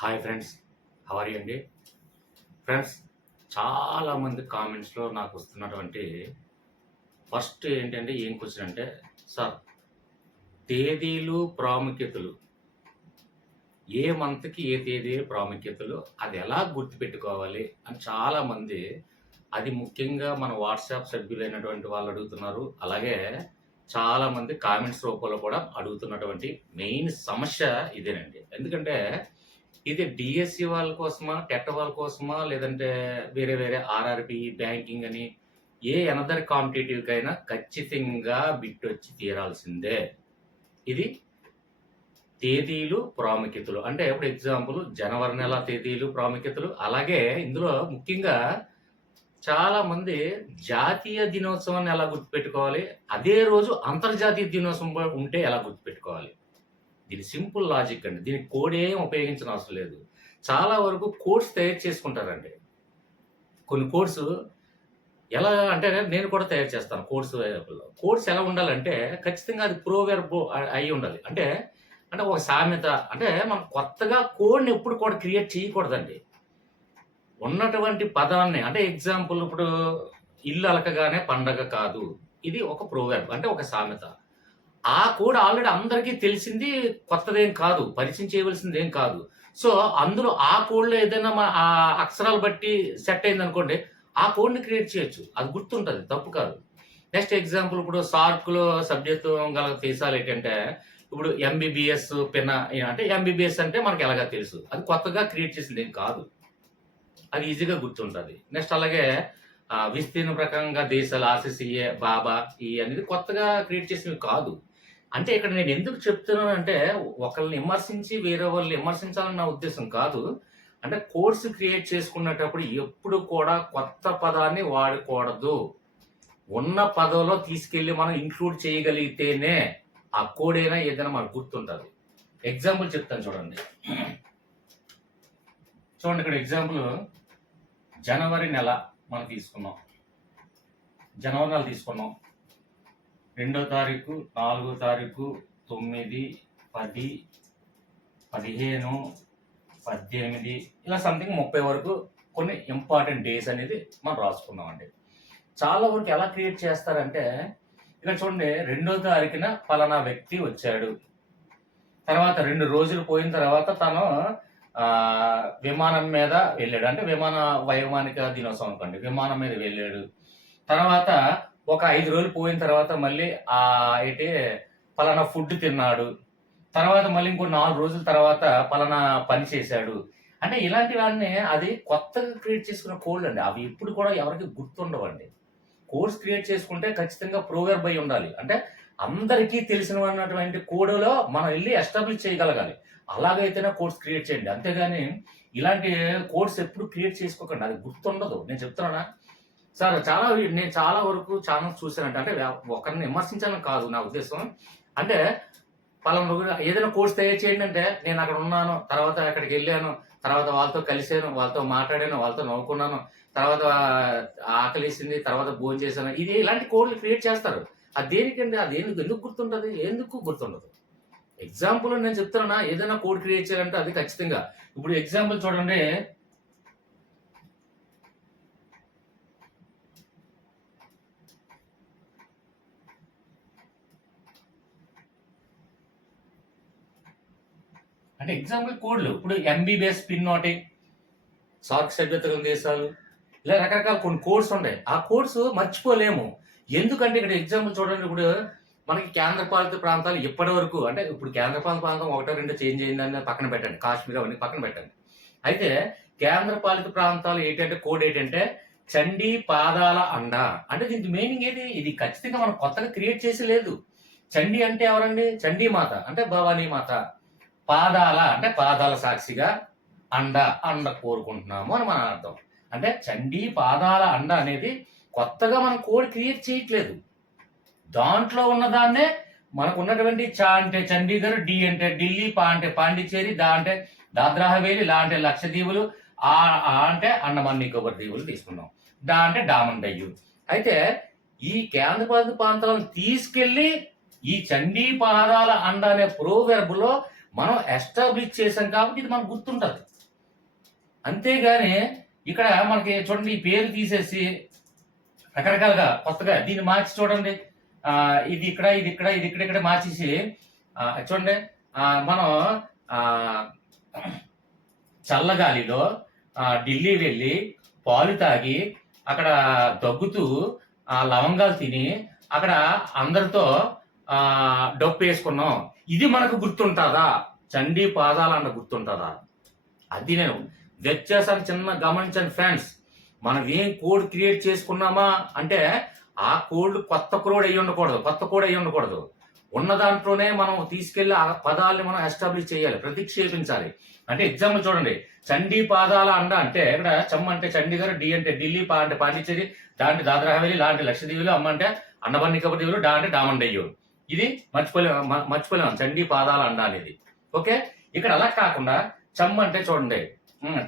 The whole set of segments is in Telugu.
Hi friends, how are you అండి? ఫ్రెండ్స్, చాలామంది కామెంట్స్లో నాకు వస్తున్నటువంటి ఫస్ట్ ఏంటంటే ఏం క్వశ్చన్ అంటే, సార్ తేదీలు ప్రాముఖ్యతలు ఏ మంత్కి ఏ తేదీ ప్రాముఖ్యతలు అది ఎలా గుర్తుపెట్టుకోవాలి అని చాలామంది, అది ముఖ్యంగా మన వాట్సాప్ సభ్యులైనటువంటి వాళ్ళు అడుగుతున్నారు. అలాగే చాలామంది కామెంట్స్ రూపంలో కూడా అడుగుతున్నటువంటి మెయిన్ సమస్య ఇదేనండి. ఎందుకంటే ఇది డిఎస్సి వాళ్ళ కోసమా, టెట్ వాళ్ళ కోసమా, లేదంటే వేరే వేరే ఆర్ఆర్బి, బ్యాంకింగ్ అని ఏ అనదర్ కాంపిటేటివ్‌కైనా ఖచ్చితంగా బిట్ వచ్చి తీరాల్సిందే. ఇది తేదీలు, ప్రాముఖ్యతలు. అంటే ఇప్పుడు ఎగ్జాంపుల్ జనవరి నెల తేదీలు, ప్రాముఖ్యతలు. అలాగే ఇందులో ముఖ్యంగా చాలామంది జాతీయ దినోత్సవాన్ని ఎలా గుర్తుపెట్టుకోవాలి, అదే రోజు అంతర్జాతీయ దినోత్సవం ఉంటే ఎలా గుర్తుపెట్టుకోవాలి. దీని సింపుల్ లాజిక్ అండి. దీనికి కోడ్ ఏం ఉపయోగించిన అవసరం లేదు. చాలా వరకు కోడ్స్ తయారు చేసుకుంటారండి. కొన్ని కోడ్స్ ఎలా అంటే నేను కూడా తయారు చేస్తాను కోడ్స్. కోడ్స్ ఎలా ఉండాలంటే ఖచ్చితంగా అది ప్రోవెర్బ్ అయి ఉండాలి. అంటే అంటే ఒక సామెత. అంటే మనం కొత్తగా కోడ్‌ని ఎప్పుడు కూడా క్రియేట్ చేయకూడదండి. ఉన్నటువంటి పదాన్ని అంటే ఎగ్జాంపుల్ ఇప్పుడు ఇల్లు అలకగానే పండగ కాదు. ఇది ఒక ప్రోవెర్బ్ అంటే ఒక సామెత. ఆ కోడ్ ఆల్రెడీ అందరికీ తెలిసింది, కొత్తదేం కాదు. పరిచయం చేయవలసిందేం కాదు. సో, అందులో ఆ కోడ్‌లో ఏదైనా ఆ అక్షరాలు బట్టి సెట్ అయిందనుకోండి, ఆ కోడ్‌ని క్రియేట్ చేయొచ్చు. అది గుర్తుంటది. తప్పు కాదు. నెక్స్ట్ ఎగ్జాంపుల్ ఇప్పుడు సార్క్‌లో సభ్యత్వం గల దేశాలేంటంటే, ఇప్పుడు ఎంబీబీఎస్ అంటే ఎంబీబీఎస్ అంటే మనకు ఎలాగో తెలుసు. అది కొత్తగా క్రియేట్ చేసిందేం కాదు. అది ఈజీగా గుర్తుంటది. నెక్స్ట్ అలాగే విస్తీర్ణ ప్రకారంగా దేశాలు ఆర్‌సీసీఏ, బాబా అనేది కొత్తగా క్రియేట్ చేసినవి కాదు. అంటే ఇక్కడ నేను ఎందుకు చెప్తున్నానంటే, ఒకళ్ళని విమర్శించి వేరే వాళ్ళని విమర్శించాలని నా ఉద్దేశం కాదు. అంటే కోర్స్ క్రియేట్ చేసుకునేటప్పుడు ఎప్పుడు కూడా కొత్త పదాన్ని వాడకూడదు. ఉన్న పదంలో తీసుకెళ్ళి మనం ఇంక్లూడ్ చేయగలిగితేనే ఆ కోడ్ అయినా ఏదైనా మనకు గుర్తుంటది. ఎగ్జాంపుల్ చెప్తాను చూడండి. చూడండి ఇక్కడ ఎగ్జాంపుల్ జనవరి నెల మనం తీసుకున్నాం. జనవరి నెల తీసుకున్నాం. 2వ తారీఖు, 4వ తారీఖు, 9, 10, 15, 18 ఇలా సంథింగ్ 30 వరకు కొన్ని ఇంపార్టెంట్ డేస్ అనేది మనం రాసుకున్నామండి. చాలా వరకు ఎలా క్రియేట్ చేస్తారంటే, ఇక్కడ చూడండి 2వ తారీఖున పలానా వ్యక్తి వచ్చాడు. తర్వాత 2 రోజులు పోయిన తర్వాత తను విమానం మీద వెళ్ళాడు. అంటే వైమానిక దినోత్సవం అనుకోండి. విమానం మీద వెళ్ళాడు. తర్వాత ఒక 5 రోజులు పోయిన తర్వాత మళ్ళీ పలానా ఫుడ్ తిన్నాడు. తర్వాత మళ్ళీ ఇంకో 4 రోజుల తర్వాత పలానా పని చేశాడు. అంటే ఇలాంటివన్నీ అది కొత్తగా క్రియేట్ చేసుకున్న కోడ్లు అండి. అవి ఇప్పుడు కూడా ఎవరికి గుర్తుండవండి. కోడ్స్ క్రియేట్ చేసుకుంటే ఖచ్చితంగా ప్రోవెర్బ్ అయి ఉండాలి. అంటే అందరికీ తెలిసినటువంటి కోడ్‌లో మనం వెళ్లి ఎస్టాబ్లిష్ చేయగలగాలి. అలాగైతేనే కోడ్స్ క్రియేట్ చేయండి. అంతేగాని ఇలాంటి కోడ్స్ ఎప్పుడు క్రియేట్ చేసుకోకండి. అది గుర్తుండదు. నేను చెప్తున్నానా? సార్ నేను చాలా వరకు ఛానల్స్ చూసానంటే, అంటే ఒకరిని విమర్శించాలని కాదు నా ఉద్దేశం. అంటే పలానా ఏదైనా కోర్స్ తయారు చేయండి అంటే, నేను అక్కడ ఉన్నాను, తర్వాత అక్కడికి వెళ్ళాను, తర్వాత వాళ్ళతో కలిసాను, వాళ్ళతో మాట్లాడాను, వాళ్ళతో నవ్వుకున్నాను, తర్వాత ఆకలేసింది, తర్వాత భోజనం చేశాను. ఇలాంటి కోడ్లు క్రియేట్ చేస్తారు. అది దేనికండి? అది ఎందుకు గుర్తుంటది? ఎందుకు గుర్తుండదు? ఎగ్జాంపుల్ నేను చెప్తున్నా, ఏదైనా కోడ్ క్రియేట్ చేయాలంటే అది ఖచ్చితంగా. ఇప్పుడు ఎగ్జాంపుల్ చూడండి. అంటే ఎగ్జాంపుల్ కోడ్లు ఇప్పుడు ఎంబీబీఎస్ పిన్ ఒకటి, సార్క్ సభ్యత దేశాలు, ఇలా రకరకాల కొన్ని కోడ్స్ ఉంటాయి. ఆ కోడ్స్ మర్చిపోలేము. ఎందుకంటే ఇక్కడ ఎగ్జాంపుల్ చూడండి. ఇప్పుడు మనకి కేంద్రపాలిత ప్రాంతాలు ఇప్పటి వరకు, అంటే ఇప్పుడు కేంద్రపాలిత ప్రాంతం 1, 2 చేంజ్ అయిందని పక్కన పెట్టండి. కాశ్మీర్ అవన్నీ పక్కన పెట్టండి. అయితే కేంద్రపాలిత ప్రాంతాలు ఏంటంటే కోడ్ ఏంటంటే చండీ పాదాల అండ. అంటే దీనికి మీనింగ్ ఏది? ఇది ఖచ్చితంగా మనం కొత్తగా క్రియేట్ చేసి లేదు. చండీ అంటే ఎవరండి? చండీ మాత అంటే భవానీ మాత. పాదాల అంటే పాదాల సాక్షిగా అండ కోరుకుంటున్నాము అని మన అర్థం. అంటే చండీ పాదాల అండ అనేది కొత్తగా మనం కోడ్ క్రియేట్ చేయట్లేదు. దాంట్లో ఉన్నదాన్నే మనకు ఉన్నటువంటి చ అంటే చండీగఢ్, డి అంటే ఢిల్లీ, పా అంటే పాండిచ్చేరి, దా అంటే దాద్రా హవేలీ, లా అంటే లక్షద్వీపులు, ఆ అంటే అండమాన్ నికోబార్ దీవులు తీసుకున్నాం. డా అంటే డామన్ డయ్యు. అయితే ఈ కేంద్రపాలిత ప్రాంతాలను తీసుకెళ్లి ఈ చండీ పాదాల అండ అనే ప్రోవెర్బ్ లో మనం ఎస్టాబ్లిష్ చేసాం కాబట్టి ఇది మనకు గుర్తుంటుంది. అంతేగాని ఇక్కడ మనకి చూడండి ఈ పేరు తీసేసి రకరకాలుగా కొత్తగా దీన్ని మార్చి చూడండి, ఇది ఇక్కడ ఇది ఇక్కడ ఇది ఇక్కడ ఇక్కడ మార్చేసి చూడండి, మనం చల్లగాలిలో ఢిల్లీ వెళ్ళి పాలు తాగి అక్కడ దగ్గుతూ లవంగాలు తిని అక్కడ అందరితో డప్పు వేసుకున్నాం. ఇది మనకు గుర్తుంటుందా? చండీ పాదాలు అన్న గుర్తుంటుందా? అది నేను వ్యత్యాసాన్ని చిన్న గమనించండి ఫ్రెండ్స్. మనం ఏం కోడ్ క్రియేట్ చేసుకున్నామా అంటే ఆ కోడ్ కొత్త కోడ్ అయ్యి ఉండకూడదు. ఉన్న దాంట్లోనే మనం తీసుకెళ్లి ఆ పదాలని మనం ఎస్టాబ్లిష్ చేయాలి, ప్రతిక్షేపించాలి. అంటే ఎగ్జాంపుల్ చూడండి, చండీ పాదాల అండ అంటే ఇక్కడ చమ్మ అంటే చండీగఢ్, డి అంటే ఢిల్లీ, పా అంటే పాండిచ్చేరి, దా అంటే దాద్రా హవేలీ, లా అంటే లక్షద్వీపులు, అమ్మ అంటే అండమాన్ నికోబార్ దీవులు, డా అంటే డామన్ డయ్యూ. ఇది మర్చిపోలేము చండీ పాదాల అండ అనేది. ఓకే, ఇక్కడ అలా కాకుండా చమ్మ అంటే చూడండి,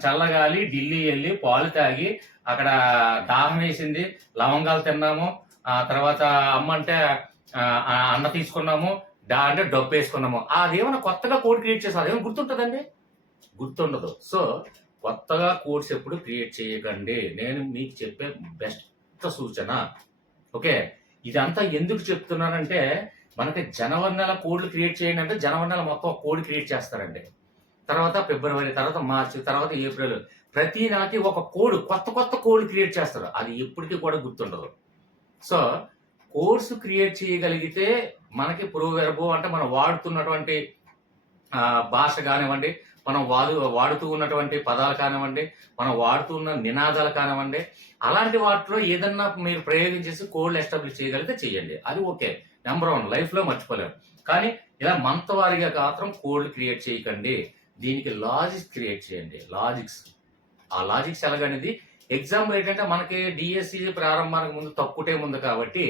చల్లగాలి, ఢిల్లీ వెళ్ళి పాలు తాగి అక్కడ దాహం వేసింది, లవంగాలు తిన్నాము, తర్వాత అమ్మ అంటే అన్న తీసుకున్నాము, డా అంటే డబ్బు వేసుకున్నాము. అదేమైనా కొత్తగా కోడ్ క్రియేట్ చేస్తాం, అదేమైనా గుర్తుంటుందండి? గుర్తుండదు. సో కొత్తగా కోడ్స్ ఎప్పుడు క్రియేట్ చేయకండి, నేను మీకు చెప్పే బెస్ట్ సూచన. ఓకే, ఇదంతా ఎందుకు చెప్తున్నానంటే మనకి జనవరి నెల కోడ్లు క్రియేట్ చేయండి అంటే జనవరి నెల మొత్తం కోడ్ క్రియేట్ చేస్తారండి. తర్వాత ఫిబ్రవరి, తర్వాత మార్చి, తర్వాత ఏప్రిల్, ప్రతి నెలకి ఒక కోడ్, కొత్త కోడ్ క్రియేట్ చేస్తారు. అది ఎప్పటికీ కూడా గుర్తుండదు. సో కోడ్స్ క్రియేట్ చేయగలిగితే మనకి ప్రోవెర్బ్ అంటే మనం వాడుతున్నటువంటి భాష కానివ్వండి, మనం వాడుతూ ఉన్నటువంటి పదాలు కానివ్వండి, మనం వాడుతున్న నినాదాలు కానివ్వండి, అలాంటి వాటిలో ఏదన్నా మీరు ప్రయోగించేసి కోడ్లు ఎస్టాబ్లిష్ చేయగలిగితే చేయండి. అది ఓకే, నెంబర్ 1 లైఫ్లో మర్చిపోలేము. కానీ ఇలా మంత్ వారీగా మాత్రం కోడ్లు క్రియేట్ చేయకండి. దీనికి లాజిక్స్ క్రియేట్ చేయండి. ఆ లాజిక్స్ ఎలాగనేది ఎగ్జాంపుల్ ఏంటంటే మనకి డిఎస్సి ప్రారంభానికి ముందు తక్కువ టైం ఉంది కాబట్టి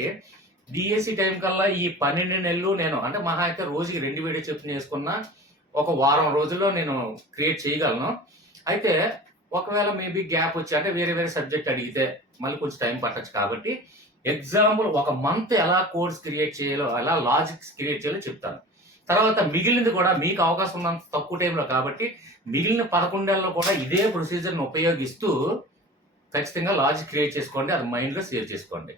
డిఎస్సి టైం కల్లా ఈ 12 నెలలు నేను అంటే మహా అయితే రోజుకి 2 వీడియో చెప్తూ చేసుకున్నా ఒక వారం రోజుల్లో నేను క్రియేట్ చేయగలను. అయితే ఒకవేళ మేబీ గ్యాప్ వచ్చి అంటే వేరే సబ్జెక్ట్ అడిగితే మళ్ళీ కొంచెం టైం పట్టచ్చు. కాబట్టి ఎగ్జాంపుల్ ఒక మంత్ ఎలా కోడ్స్ క్రియేట్ చేయాలో, ఎలా లాజిక్స్ క్రియేట్ చేయాలో చెప్తాను. తర్వాత మిగిలింది కూడా మీకు అవకాశం ఉన్నంత తక్కువ టైంలో కాబట్టి మిగిలిన 11 నెలల్లో కూడా ఇదే ప్రొసీజర్ని ఉపయోగిస్తూ ఖచ్చితంగా లాజిక్ క్రియేట్ చేసుకోండి. అది మైండ్లో సేవ్ చేసుకోండి.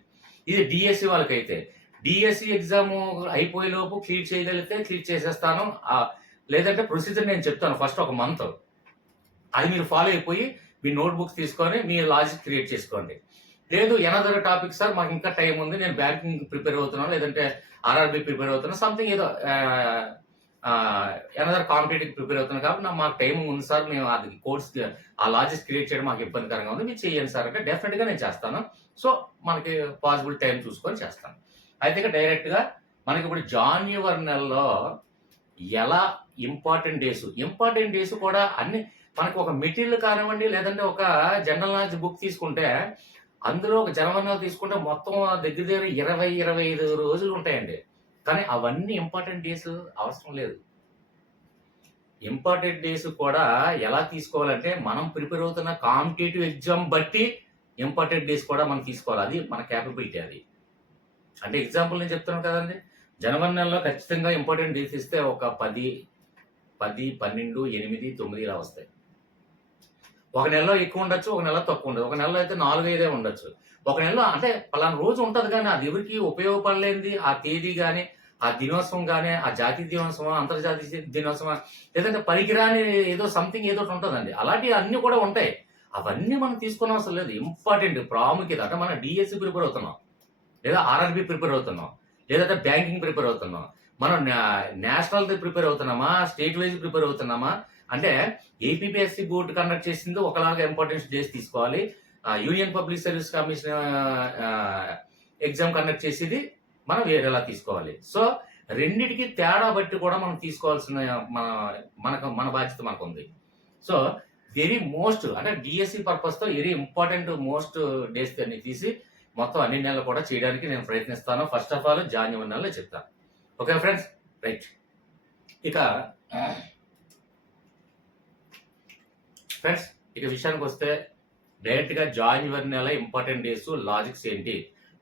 ఇది డిఎస్సి వాళ్ళకైతే డిఎస్సి ఎగ్జామ్ అయిపోయేలోపు క్లియర్ చేయగలిగితే క్లియర్ చేసేస్తాను. లేదంటే ప్రొసీజర్ నేను చెప్తాను ఫస్ట్ ఒక మంత్, అది మీరు ఫాలో అయిపోయి మీ నోట్బుక్స్ తీసుకొని మీ లాజిక్ క్రియేట్ చేసుకోండి. లేదు ఎనదర్ టాపిక్ సార్ మాకు ఇంకా టైం ఉంది, నేను బ్యాంకింగ్ ప్రిపేర్ అవుతున్నాను, లేదంటే ఆర్ఆర్బి ప్రిపేర్ అవుతున్నాను, సంథింగ్ ఏదో ఎనదర్ కాంపిటేటివ్ ప్రిపేర్ అవుతున్నాను కాబట్టి మాకు టైం ఉంది సార్, మేము అది కోర్స్ ఆ లాజిక్స్ క్రియేట్ చేయడం మాకు ఇబ్బందికరంగా ఉంది, మీరు చేయండి సార్ అంటే డెఫినెట్గా నేను చేస్తాను. సో మనకి పాసిబుల్ టైం చూసుకొని చేస్తాను. అయితే డైరెక్ట్గా మనకి ఇప్పుడు జాన్యువరి నెలలో ఎలా ఇంపార్టెంట్ డేస్ కూడా అన్ని మనకి ఒక మెటీరియల్ కానివ్వండి, లేదంటే ఒక జనరల్ నాలెడ్జ్ బుక్ తీసుకుంటే అందులో ఒక జనవరి నెల తీసుకుంటే మొత్తం దగ్గర 20-25 రోజులు ఉంటాయండి. కానీ అవన్నీ ఇంపార్టెంట్ డేస్ అవసరం లేదు. ఇంపార్టెంట్ డేస్ కూడా ఎలా తీసుకోవాలంటే మనం ప్రిపేర్ అవుతున్న కాంపిటేటివ్ ఎగ్జామ్ బట్టి ఇంపార్టెంట్ డేస్ కూడా మనం తీసుకోవాలి. అది మన క్యాపబిలిటీ. అది అంటే ఎగ్జాంపుల్ నేను చెప్తున్నాను కదండి, జనవరి నెలలో ఖచ్చితంగా ఇంపార్టెంట్ డేస్ ఇస్తే ఒక 10, 12, 8, 9 ఇలా వస్తాయి. ఒక నెలలో ఎక్కువ ఉండొచ్చు, ఒక నెల తక్కువ ఉండదు, ఒక నెలలో అయితే 4-5 ఉండొచ్చు. ఒక నెలలో అంటే పలానా రోజు ఉంటుంది కానీ అది ఎవరికి ఉపయోగపడలేనిది ఆ తేదీ కానీ, ఆ దినోత్సవం కానీ, ఆ జాతీయ దినోత్సవం, అంతర్జాతీయ దినోత్సవం, లేదంటే పనికిరాని ఏదో సంథింగ్ ఏదో ఉంటుందండి. అలాంటివి అన్ని కూడా ఉంటాయి. అవన్నీ మనం తీసుకునే అవసరం లేదు. ఇంపార్టెంట్ ప్రాముఖ్యత అంటే మనం డిఎస్సి ప్రిపేర్ అవుతున్నాం, లేదా ఆర్ఆర్బి ప్రిపేర్ అవుతున్నాం, లేదంటే బ్యాంకింగ్ ప్రిపేర్ అవుతున్నాం, మనం నేషనల్ ప్రిపేర్ అవుతున్నామా, స్టేట్ వైజ్ ప్రిపేర్ అవుతున్నామా అంటే ఏపీపీఎస్సీ బోర్డు కండక్ట్ చేసింది ఒకలాగా ఇంపార్టెన్స్ డేస్ తీసుకోవాలి, union public service commission exam conduct చేసేది మనం వేరేలా తీసుకోవాలి. సో రెండిటికి తేడా బట్టి కూడా మనం తీసుకోవాల్సిన మన బాధ్యత మనకు ఉంది. సో వెరీ మోస్ట్ అంటే డిఎస్సి పర్పస్తో వెరీ ఇంపార్టెంట్ మోస్ట్ డేస్ అన్ని తీసి మొత్తం అన్ని నెలలు కూడా చేయడానికి నేను ప్రయత్నిస్తాను. ఫస్ట్ ఆఫ్ ఆల్ జాన్యువరి నెలలో చెప్తాను. Okay friends, right. ఇక విషయానికి వస్తే డైరెక్ట్గా జాన్యువరి నెల ఇంపార్టెంట్ డేస్ లాజిక్స్ ఏంటి,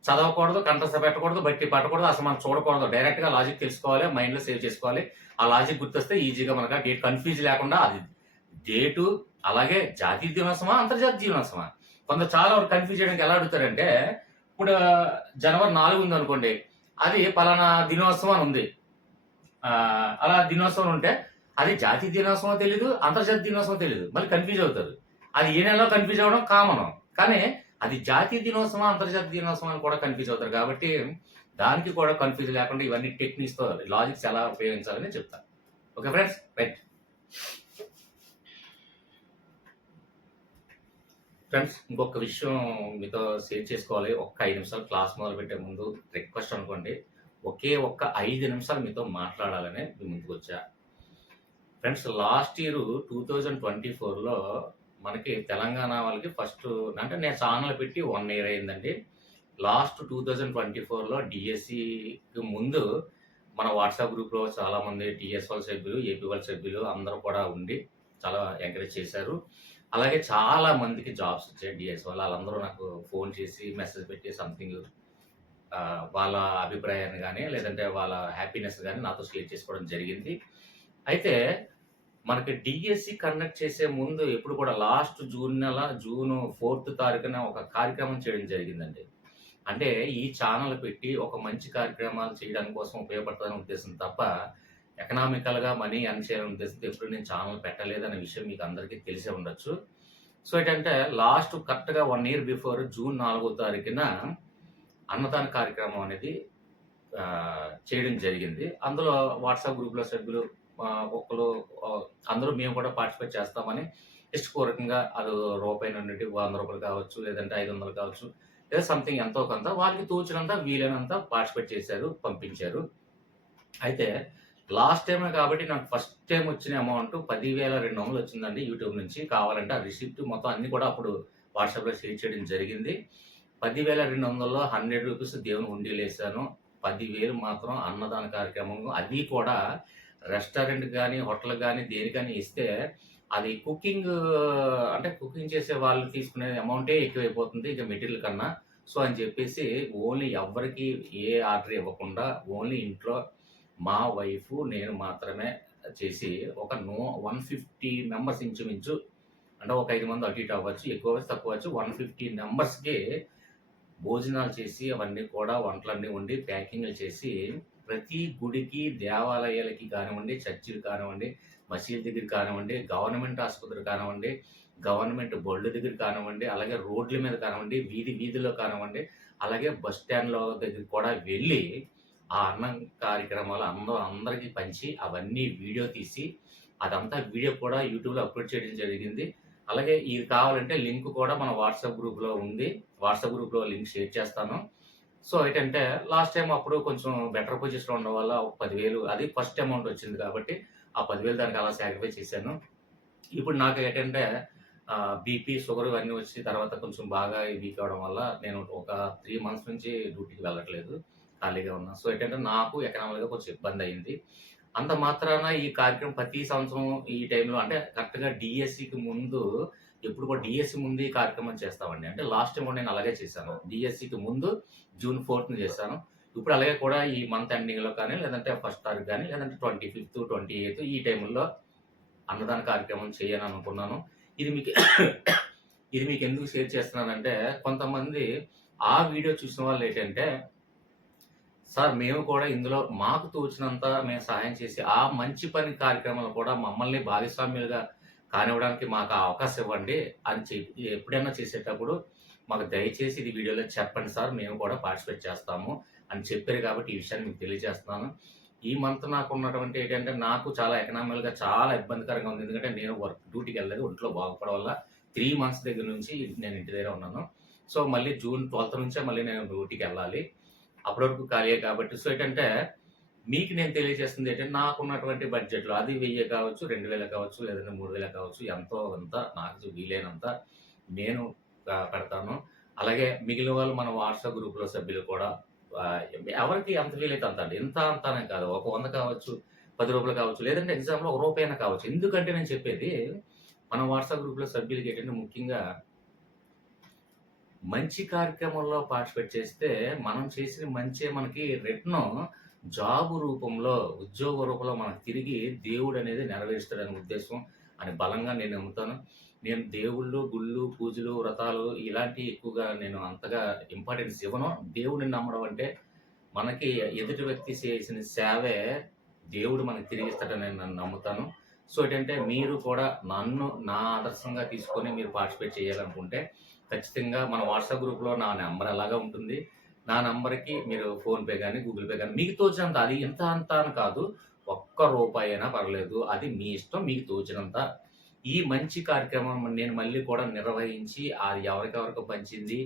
చదవకూడదు, కంఠస్థ పెట్టకూడదు, బట్టి పట్టకూడదు, అసలు మనం చూడకూడదు. డైరెక్ట్‌గా లాజిక్ తెలుసుకోవాలి, మైండ్‌లో సేవ్ చేసుకోవాలి. ఆ లాజిక్ గుర్తొస్తే ఈజీగా మనకు డేట్ కన్‌ఫ్యూజ్ లేకుండా అది డేటు, అలాగే జాతీయ దినోత్సవమా, అంతర్జాతీయ దినోత్సవమా? కొందరు చాలా వరకు కన్‌ఫ్యూజ్ చేయడానికి ఎలా అడుగుతారంటే, ఇప్పుడు జనవరి 4 ఉందనుకోండి, అది పలానా దినోత్సవం అని ఉంది. అలా దినోత్సవం ఉంటే అది జాతీయ దినోత్సవం తెలీదు, అంతర్జాతీయ దినోత్సవం తెలీదు. మళ్ళీ కన్‌ఫ్యూజ్ అవుతారు. అది ఏ నెలలో కన్‌ఫ్యూజ్ అవ్వడం కామను. కానీ అది జాతీయ దినోత్సవం, అంతర్జాతీయ దినోత్సవం అని కూడా కన్‌ఫ్యూజ్ అవుతారు. కాబట్టి దానికి కూడా కన్‌ఫ్యూజ్ లేకుండా ఇవన్నీ టెక్నిక్స్‌తో లాజిక్స్ ఎలా ఉపయోగించాలని చెప్తాను. Okay friends? రైట్. ఫ్రెండ్స్, ఇంకొక విషయం మీతో షేర్ చేసుకోవాలి. ఒక్క 5 నిమిషాలు క్లాస్ మొదలుపెట్టే ముందు రిక్వెస్ట్ అనుకోండి. ఒకే ఒక్క 5 నిమిషాలు మీతో మాట్లాడాలని మీ ముందుకొచ్చా. ఫ్రెండ్స్, లాస్ట్ ఇయర్ 2024లో మనకి తెలంగాణ వాళ్ళకి ఫస్ట్ అంటే నేను ఛానల్ పెట్టి 1 ఇయర్ అయిందండి. లాస్ట్ 2024లో డిఎస్సికి ముందు మన వాట్సాప్ గ్రూప్‌లో చాలామంది టీఎస్ వాళ్ళ సభ్యులు, ఏపీ వాళ్ళ సభ్యులు అందరూ కూడా ఉండి చాలా ఎంకరేజ్ చేశారు. అలాగే చాలా మందికి జాబ్స్ వచ్చాయి డిఎస్ వాళ్ళు. ఆళ్ళందరూ నాకు ఫోన్ చేసి, మెసేజ్ పెట్టి సంథింగ్ వాళ్ళ అభిప్రాయాన్ని గాని, లేదంటే వాళ్ళ హ్యాపీనెస్ గాని నాతో షేర్ చేసుకోవడం జరిగింది. అయితే మనకి డిఎస్సి కండక్ట్ చేసే ముందు ఎప్పుడు కూడా లాస్ట్ జూన్ 4థ్ తారీఖున ఒక కార్యక్రమం చేయడం జరిగిందండి. అంటే ఈ ఛానల్ పెట్టి ఒక మంచి కార్యక్రమాలు చేయడానికి కోసం ఉపయోగపడతదనే ఉద్దేశం తప్ప, ఎకనామికల్‌గా మనీ ఎర్న్ చేయాలనే ఉద్దేశంతో ఎప్పుడు నేను ఛానల్ పెట్టలేదనే విషయం మీకు అందరికీ తెలిసే ఉండొచ్చు. సో ఏంటంటే లాస్ట్ కరెక్ట్‌గా 1 ఇయర్ బిఫోర్ జూన్ 4వ తారీఖున అన్నదాన కార్యక్రమం అనేది చేయడం జరిగింది. అందులో వాట్సాప్ గ్రూప్‌లో సభ్యులు ఒకళ్ళు అందరూ మేము కూడా పార్టిసిపేట్ చేస్తామని ఇష్టపూర్వకంగా అది రూపాయి నుండి రూ. 100 కావచ్చు, లేదంటే 500 కావచ్చు, లేదా సంథింగ్ ఎంతో కొంత వాళ్ళకి తోచినంత వీలైనంత పార్టిసిపేట్ చేశారు, పంపించారు. అయితే లాస్ట్ టైమే కాబట్టి నాకు ఫస్ట్ టైమ్ వచ్చిన అమౌంట్ 10,200 వచ్చిందండి యూట్యూబ్ నుంచి. కావాలంటే ఆ రిసిప్ట్ మొత్తం అన్నీ కూడా అప్పుడు వాట్సాప్‌లో షేర్ చేయడం జరిగింది. 10,200లో రూ. 100 దేవుని హుండీలేసాను. 10,000 మాత్రం అన్నదాన కార్యక్రమం. అది కూడా రెస్టారెంట్‌కి గాని, హోటల్‌కి గాని, దేనికని ఇస్తే అది అంటే కుకింగ్ చేసే వాళ్ళు తీసుకునే అమౌంటే ఎక్కువైపోతుంది ఇక మెటీరియల్ కన్నా. సో, అని చెప్పేసి ఓన్లీ ఎవ్వరికీ ఏ ఆర్డర్ ఇవ్వకుండా ఓన్లీ ఇంట్లో మా వైఫు, నేను మాత్రమే చేసి ఒక 150 మెంబర్స్ ఇంచుమించు అంటే ఒక 5 మంది అటు ఇటు అవ్వచ్చు. ఎక్కువ అవ్వచ్చు, తక్కువ అవ్వచ్చు. 150 మెంబర్స్‌కి భోజనాలు చేసి అవన్నీ కూడా వంటలన్నీ వండి ప్యాకింగ్‌లు చేసి ప్రతి గుడికి, దేవాలయాలకి కానివ్వండి, చర్చిలు కానివ్వండి, మసీదు దగ్గర కానివ్వండి, గవర్నమెంట్ ఆసుపత్రి కానివ్వండి, గవర్నమెంట్ బళ్ళు దగ్గర కానివ్వండి, అలాగే రోడ్ల మీద కానివ్వండి, వీధిలో కానివ్వండి, అలాగే బస్ స్టాండ్‌లో దగ్గరికి కూడా వెళ్ళి ఆ అన్నం కార్యక్రమాలు అందరికి పంచి అవన్నీ వీడియో తీసి అదంతా వీడియో కూడా యూట్యూబ్‌లో అప్‌లోడ్ చేయడం జరిగింది. అలాగే ఇది కావాలంటే లింక్ కూడా మన వాట్సాప్ గ్రూప్‌లో ఉంది. వాట్సాప్ గ్రూప్‌లో లింక్ షేర్ చేస్తాను. సో, ఏంటంటే లాస్ట్ టైమ్ అప్పుడు కొంచెం బెటర్ పొజిషన్‌లో ఉండడం వల్ల ఒక 10,000 అది ఫస్ట్ అమౌంట్ వచ్చింది కాబట్టి ఆ 10,000 దానికి అలా సాక్రిఫైస్ చేశాను. ఇప్పుడు నాకు ఏంటంటే బీపీ, షుగర్ ఇవన్నీ వచ్చి తర్వాత కొంచెం బాగా వీక్ అవ్వడం వల్ల నేను ఒక 3 మంత్స్ నుంచి డ్యూటీకి వెళ్ళట్లేదు. ఖాళీగా ఉన్నా. సో, ఏంటంటే నాకు ఎకనామిక్‌గా కొంచెం ఇబ్బందయింది. అంత మాత్రాన ఈ కార్యక్రమం ప్రతి సంవత్సరం ఈ టైంలో అంటే కరెక్ట్‌గా డీఎస్సీకి ముందు ఎప్పుడు కూడా డీఎస్సీ ముందు ఈ కార్యక్రమం చేస్తామండి. అంటే లాస్ట్ టైమ్ కూడా నేను అలాగే చేశాను. డీఎస్సీకి ముందు జూన్ 4థ్ చేశాను. ఇప్పుడు అలాగే కూడా ఈ మంత్ ఎండింగ్‌లో కానీ, లేదంటే ఫస్ట్ తారీఖు గానీ, లేదంటే 25థ్, 28థ్ ఈ టైముల్లో అన్నదాన కార్యక్రమం చేయాలనుకున్నాను. ఇది మీకు ఇది మీకెందుకు షేర్ చేస్తున్నానంటే, కొంతమంది ఆ వీడియో చూసిన వాళ్ళేంటంటే, సార్ మేము కూడా ఇందులో మాకు తోచినంత మేము సహాయం చేసి, ఆ మంచి పని కార్యక్రమంలో కూడా మమ్మల్ని భాగస్వామ్యులుగా కానివ్వడానికి మాకు ఆ అవకాశం ఇవ్వండి అని చెప్పి ఎప్పుడైనా చేసేటప్పుడు మాకు దయచేసి ఇది వీడియోలో చెప్పండి సార్, మేము కూడా పార్టిసిపేట్ చేస్తాము అని చెప్పారు కాబట్టి ఈ విషయాన్ని మీకు తెలియజేస్తున్నాను. ఈ మంత్ నాకున్నటువంటి ఏంటంటే, నాకు చాలా ఎకనామికల్‌గా చాలా ఇబ్బందికరంగా ఉంది. ఎందుకంటే నేను డ్యూటీకి వెళ్ళలేదు. ఒంట్లో బాగోకపోవడం వల్ల 3 మంత్స్ దగ్గర నుంచి నేను ఇంటి దగ్గరే ఉన్నాను. సో, మళ్ళీ జూన్ 12థ్ నుంచే మళ్ళీ నేను డ్యూటీకెళ్ళాలి. అప్పటి వరకు ఖాళీయే కాబట్టి సో, ఏంటంటే మీకు నేను తెలియజేస్తుంది ఏంటంటే, నాకున్నటువంటి బడ్జెట్‌లో అది 1000 కావచ్చు, 2000 కావచ్చు, లేదంటే 3000 కావచ్చు, ఎంతో కొంత నాకు వీలైనంత నేను పెడతాను. అలాగే మిగిలిన వాళ్ళు మన వాట్సాప్ గ్రూప్‌లో సభ్యులు కూడా ఆహ్, ఎవరికి ఎంత వీలైతే అంత అండి. ఇంత అంత అని కాదు. ఒక 100 కావచ్చు, రూ. 10 కావచ్చు, లేదంటే ఎగ్జాంపుల్ ఒక రూపాయైనా కావచ్చు. ఎందుకంటే నేను చెప్పేది మన వాట్సాప్ గ్రూప్‌లో సభ్యులకి ఏంటంటే ముఖ్యంగా మంచి కార్యక్రమంలో పార్టిసిపేట్ చేస్తే మనం చేసిన మంచే మనకి రిటర్న్ జాబ్ రూపంలో, ఉద్యోగ రూపంలో మనకు తిరిగి దేవుడు అనేది నెరవేరుస్తాడనే ఉద్దేశం అని బలంగా నేను నమ్ముతాను. నేను దేవుళ్ళు, గుళ్ళు, పూజలు, వ్రతాలు ఇలాంటివి ఎక్కువగా నేను అంతగా ఇంపార్టెన్స్ ఇవ్వను. దేవుడిని నమ్మడం అంటే మనకి ఎదుటి వ్యక్తి చేసిన సేవే దేవుడు మనకి తిరిగిస్తాడని నేను నమ్ముతాను. సో ఏంటంటే మీరు కూడా నన్ను నా ఆదర్శంగా తీసుకొని మీరు పార్టిసిపేట్ చేయాలనుకుంటే ఖచ్చితంగా మన వాట్సాప్ గ్రూప్‌లో నా నంబర్ అలాగా ఉంటుంది. నా నంబర్‌కి మీరు ఫోన్‌పే గాని, గూగుల్ పే గాని మీకు తోచినంత, అది ఇంత అంత అని కాదు. ఒక్క రూపాయైనా పర్లేదు. అది మీ ఇష్టం. మీకు తోచినంత. ఈ మంచి కార్యక్రమం నేను మళ్ళీ కూడా నిర్వహించి అది ఎవరికెవరికి పంచింది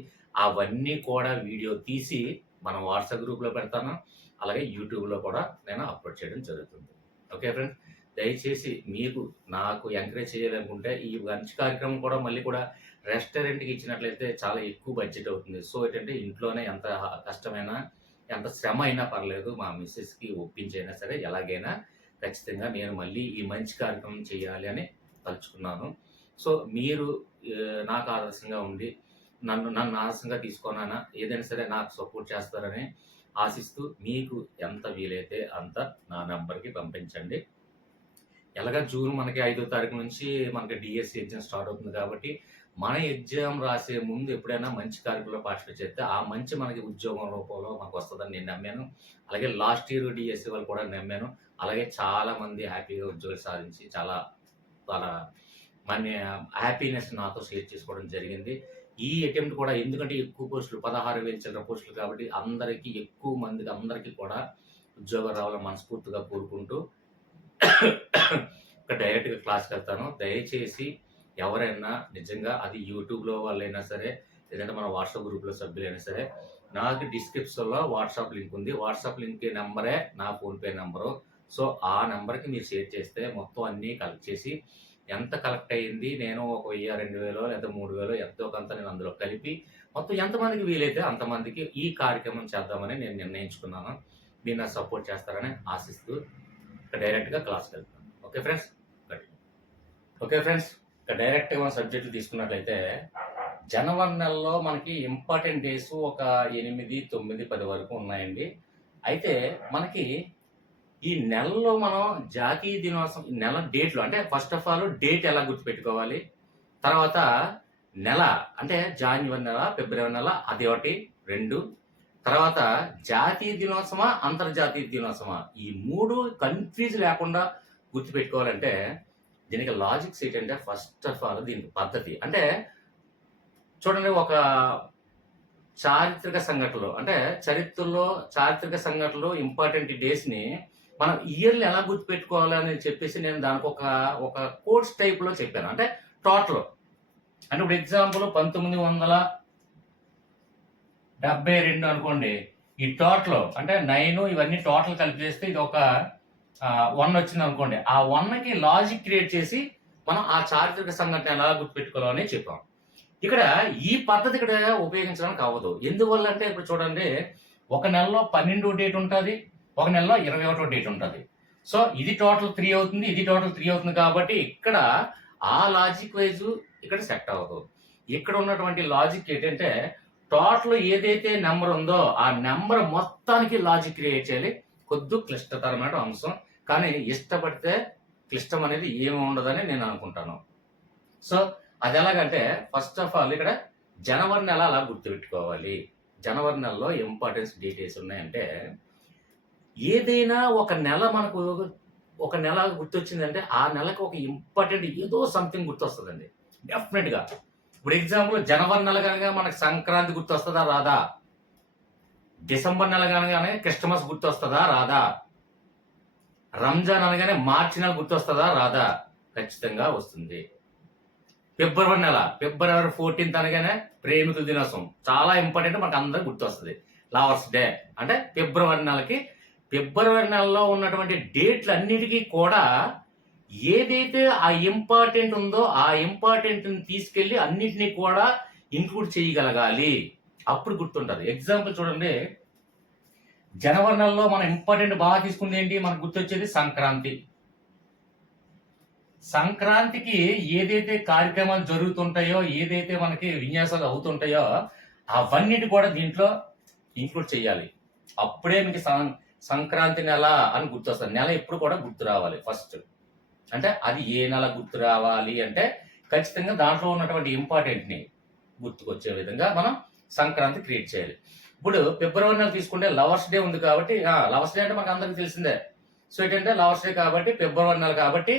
అవన్నీ కూడా వీడియో తీసి మన వాట్సాప్ గ్రూప్‌లో పెడతాను. అలాగే యూట్యూబ్‌లో కూడా నేను అప్‌లోడ్ చేయడం జరుగుతుంది. Okay friends. దయచేసి మీకు నాకు ఎంకరేజ్ చేయాలనుకుంటే ఈ మంచి కార్యక్రమం కూడా మళ్ళీ కూడా రెస్టారెంట్‌కి ఇచ్చినట్లయితే చాలా ఎక్కువ బడ్జెట్ అవుతుంది. సో ఏంటంటే ఇంట్లోనే ఎంత కష్టమైనా, ఎంత శ్రమ అయినా పర్లేదు మా మిసెస్‌కి ఒప్పించైనా సరే ఎలాగైనా ఖచ్చితంగా నేను మళ్ళీ ఈ మంచి కార్యక్రమం చేయాలి అని తలుచుకున్నాను. సో మీరు నాకు ఆదర్శంగా ఉండి నన్ను ఆదర్శంగా తీసుకొనైనా ఏదైనా సరే నాకు సపోర్ట్ చేస్తారని ఆశిస్తూ మీకు ఎంత వీలైతే అంత నా నంబర్‌కి పంపించండి. ఎలాగా జూన్ మనకి 5వ తారీఖు నుంచి మనకి డీఎస్సీ ఎగ్జామ్ స్టార్ట్ అవుతుంది కాబట్టి, మన ఎగ్జామ్ రాసే ముందు ఎప్పుడైనా మంచి కార్యక్రమంలో పార్టిసిపేట్ చేస్తే, ఆ మంచి మనకి ఉద్యోగం రూపంలో మనకొస్తదని నేను నమ్మాను. అలాగే లాస్ట్ ఇయర్ డీఎస్సీ వాళ్ళు కూడా నమ్మాను. అలాగే చాలామంది హ్యాపీగా ఉద్యోగాలు సాధించి చాలా వాళ్ళ మన హ్యాపీనెస్ నాతో షేర్ చేసుకోవడం జరిగింది. ఈ అటెంప్ట్ కూడా ఎందుకంటే ఎక్కువ పోస్టులు 16,000 చిల్లర పోస్టులు కాబట్టి అందరికీ ఎక్కువ మందికి అందరికీ కూడా ఉద్యోగం రావాలని మనస్ఫూర్తిగా కోరుకుంటూ డైరెక్ట్‌గా క్లాస్‌కెళ్తాను. దయచేసి ఎవరైనా నిజంగా అది యూట్యూబ్‌లో వాళ్ళైనా సరే, లేదంటే మన వాట్సాప్ గ్రూప్‌లో సభ్యులైనా సరే, నాకు డిస్క్రిప్షన్‌లో వాట్సాప్ లింక్ ఉంది. వాట్సాప్ లింక్ నంబరే నా ఫోన్‌పే నంబరు. సో, ఆ నంబర్‌కి మీరు షేర్ చేస్తే మొత్తం అన్నీ కలెక్ట్ చేసి ఎంత కలెక్ట్ అయింది, నేను ఒక 1000, 2000 లేదా 3000 ఎంతో కొంత నేను అందులో కలిపి మొత్తం ఎంతమందికి వీలైతే అంతమందికి ఈ కార్యక్రమం చేద్దామని నేను నిర్ణయించుకున్నాను. మీరు నాకు సపోర్ట్ చేస్తారని ఆశిస్తూ డైరెక్ట్‌గా క్లాస్‌కెళ్తాను. Okay friends? ఓకే ఫ్రెండ్స్, ఇక డైరెక్ట్‌గా మన సబ్జెక్టులు తీసుకున్నట్లయితే జనవరి నెలలో మనకి ఇంపార్టెంట్ డేస్ ఒక 8, 9, 10 వరకు ఉన్నాయండి. అయితే మనకి ఈ నెలలో మనం జాతీయ దినోత్సవం ఈ నెల డేట్లు అంటే ఫస్ట్ ఆఫ్ ఆల్ డేట్ ఎలా గుర్తుపెట్టుకోవాలి, తర్వాత నెల అంటే జాన్యువరి నెల, ఫిబ్రవరి నెల అది ఒకటి, 2 తర్వాత జాతీయ దినోత్సవమా, అంతర్జాతీయ దినోత్సవమా ఈ 3 కన్‌ఫ్యూజ్ లేకుండా గుర్తుపెట్టుకోవాలంటే దీనికి లాజిక్స్ ఏంటంటే ఫస్ట్ ఆఫ్ ఆల్ దీనికి పద్ధతి. అంటే చూడండి, ఒక చారిత్రక సంఘటనలు అంటే చరిత్రలో చారిత్రక సంఘటనలు ఇంపార్టెంట్ డేస్‌ని మనం ఇయర్‌లు ఎలా గుర్తుపెట్టుకోవాలని చెప్పేసి నేను దానికి ఒక కోర్స్ టైప్‌లో చెప్పాను. అంటే టోటల్ అంటే ఇప్పుడు ఎగ్జాంపుల్ 1972 అనుకోండి. ఈ టోటల్ అంటే 9 ఇవన్నీ టోటల్ కలిపి చేస్తే ఇది ఒక 1 వచ్చిందనుకోండి. ఆ 1కి లాజిక్ క్రియేట్ చేసి మనం ఆ చారిత్రక సంఘటన ఎలా గుర్తుపెట్టుకోవాలని చెప్పాం. ఇక్కడ ఈ పద్ధతి ఇక్కడ ఉపయోగించడానికి అవ్వదు. ఎందువల్ల అంటే ఇప్పుడు చూడండి, ఒక నెలలో 12 డేట్ ఉంటది. ఒక నెలలో 21 డేట్ ఉంటది. సో ఇది టోటల్ 3 అవుతుంది. ఇది టోటల్ 3 అవుతుంది కాబట్టి ఇక్కడ ఆ లాజిక్ వైజ్ ఇక్కడ సెట్ అవ్వదు. ఇక్కడ ఉన్నటువంటి లాజిక్ ఏంటంటే టోటల్ ఏదైతే నెంబర్ ఉందో ఆ నెంబర్ మొత్తానికి లాజిక్ క్రియేట్ చేయాలి. కొద్ది క్లిష్టతరమైన అంశం. కానీ ఇష్టపడితే క్లిష్టం అనేది ఏమి ఉండదని నేను అనుకుంటాను. సో అది ఎలాగంటే ఫస్ట్ ఆఫ్ ఆల్ ఇక్కడ జనవరి నెల అలా గుర్తుపెట్టుకోవాలి. జనవరి నెలలో ఇంపార్టెన్స్ డీటెయిల్స్ ఉన్నాయంటే ఏదైనా ఒక నెల మనకు ఒక నెల గుర్తొచ్చిందంటే ఆ నెలకు ఒక ఇంపార్టెంట్ ఏదో సంథింగ్ గుర్తొస్తుందండి డెఫినెట్‌గా. ఇప్పుడు ఎగ్జాంపుల్ జనవరి నెల కనుక మనకు సంక్రాంతి గుర్తొస్తుందా రాదా? డిసెంబర్ నెల అనగానే క్రిస్టమస్ గుర్తొస్తుందా రాదా? రంజాన్ అనగానే మార్చి నెల గుర్తొస్తుందా రాదా? ఖచ్చితంగా వస్తుంది. ఫిబ్రవరి నెల ఫిబ్రవరి 14th అనగానే ప్రేమికుల దినోత్సవం చాలా ఇంపార్టెంట్, మనకు అందరికి గుర్తొస్తుంది. లవర్స్ డే అంటే ఫిబ్రవరి నెలలో ఉన్నటువంటి డేట్లు అన్నిటికీ కూడా ఏదైతే ఆ ఇంపార్టెంట్ ఉందో ఆ ఇంపార్టెంట్ని తీసుకెళ్ళి అన్నిటినీ కూడా ఇంక్లూడ్ చేయగలగాలి. అప్పుడు గుర్తుంటది. ఎగ్జాంపుల్ చూడండి, జనవరి నెలలో మనం ఇంపార్టెంట్ బాగా తీసుకుంది ఏంటి, మనకు గుర్తొచ్చేది సంక్రాంతి. సంక్రాంతికి ఏదైతే కార్యక్రమాలు జరుగుతుంటాయో, ఏదైతే మనకి విన్యాసాలు అవుతుంటాయో అవన్నిటి కూడా దీంట్లో ఇంక్లూడ్ చేయాలి. అప్పుడే మీకు సంక్రాంతి నెల అని గుర్తొస్తుంది. నెల ఎప్పుడు కూడా గుర్తు రావాలి ఫస్ట్. అంటే అది ఏ నెల గుర్తు రావాలి అంటే ఖచ్చితంగా దాంట్లో ఉన్నటువంటి ఇంపార్టెంట్ని గుర్తుకొచ్చే విధంగా మనం సంక్రాంతి క్రియేట్ చేయాలి. ఇప్పుడు ఫిబ్రవరి నెల తీసుకుంటే లవర్స్ డే ఉంది కాబట్టి, లవర్స్ డే అంటే మనకు అందరికీ తెలిసిందే. సో ఏంటంటే లవర్స్ డే కాబట్టి ఫిబ్రవరి నెల కాబట్టి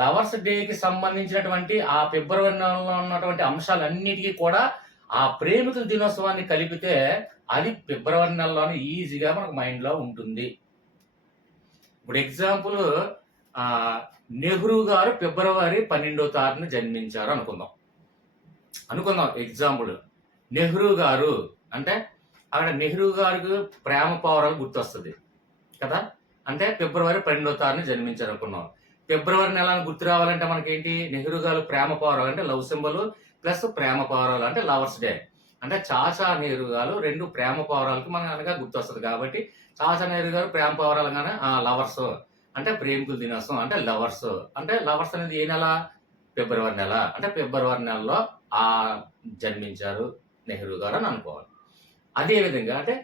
లవర్స్ డేకి సంబంధించినటువంటి ఆ ఫిబ్రవరి నెలలో ఉన్నటువంటి అంశాలన్నిటికీ కూడా ఆ ప్రేమికుల దినోత్సవాన్ని కలిపితే అది ఫిబ్రవరి నెలలోనే ఈజీగా మనకు మైండ్లో ఉంటుంది. ఇప్పుడు ఎగ్జాంపుల్, నెహ్రూ గారు ఫిబ్రవరి 12వ తారీఖున జన్మించారు అనుకుందాం ఎగ్జాంపుల్. నెహ్రూ గారు అంటే అక్కడ నెహ్రూ గారికి ప్రేమ పౌరాలు గుర్తొస్తుంది కదా. అంటే ఫిబ్రవరి 12వ తారీఖున జన్మించారు అనుకున్నాం. ఫిబ్రవరి నెలను గుర్తు రావాలంటే మనకేంటి, నెహ్రూ గారు ప్రేమ పౌరాలు అంటే లవ్ సింబల్ ప్లస్ ప్రేమ పౌరాలు అంటే లవర్స్ డే. అంటే చాచా నెహ్రూ గారు రెండు ప్రేమ పౌరాలకి మనకు అనగా గుర్తొస్తుంది కాబట్టి చాచా నెహ్రూ గారు ప్రేమ పౌరాలుగానే లవర్స్ అంటే ప్రేమికుల దినోత్సవం అంటే లవర్స్. అంటే లవర్స్ అనేది ఏ నెల, ఫిబ్రవరి నెల. అంటే ఫిబ్రవరి నెలలో జన్మించారు నెహ్రూ గారు అని అనుకోవాలి. అదేవిధంగా అంటే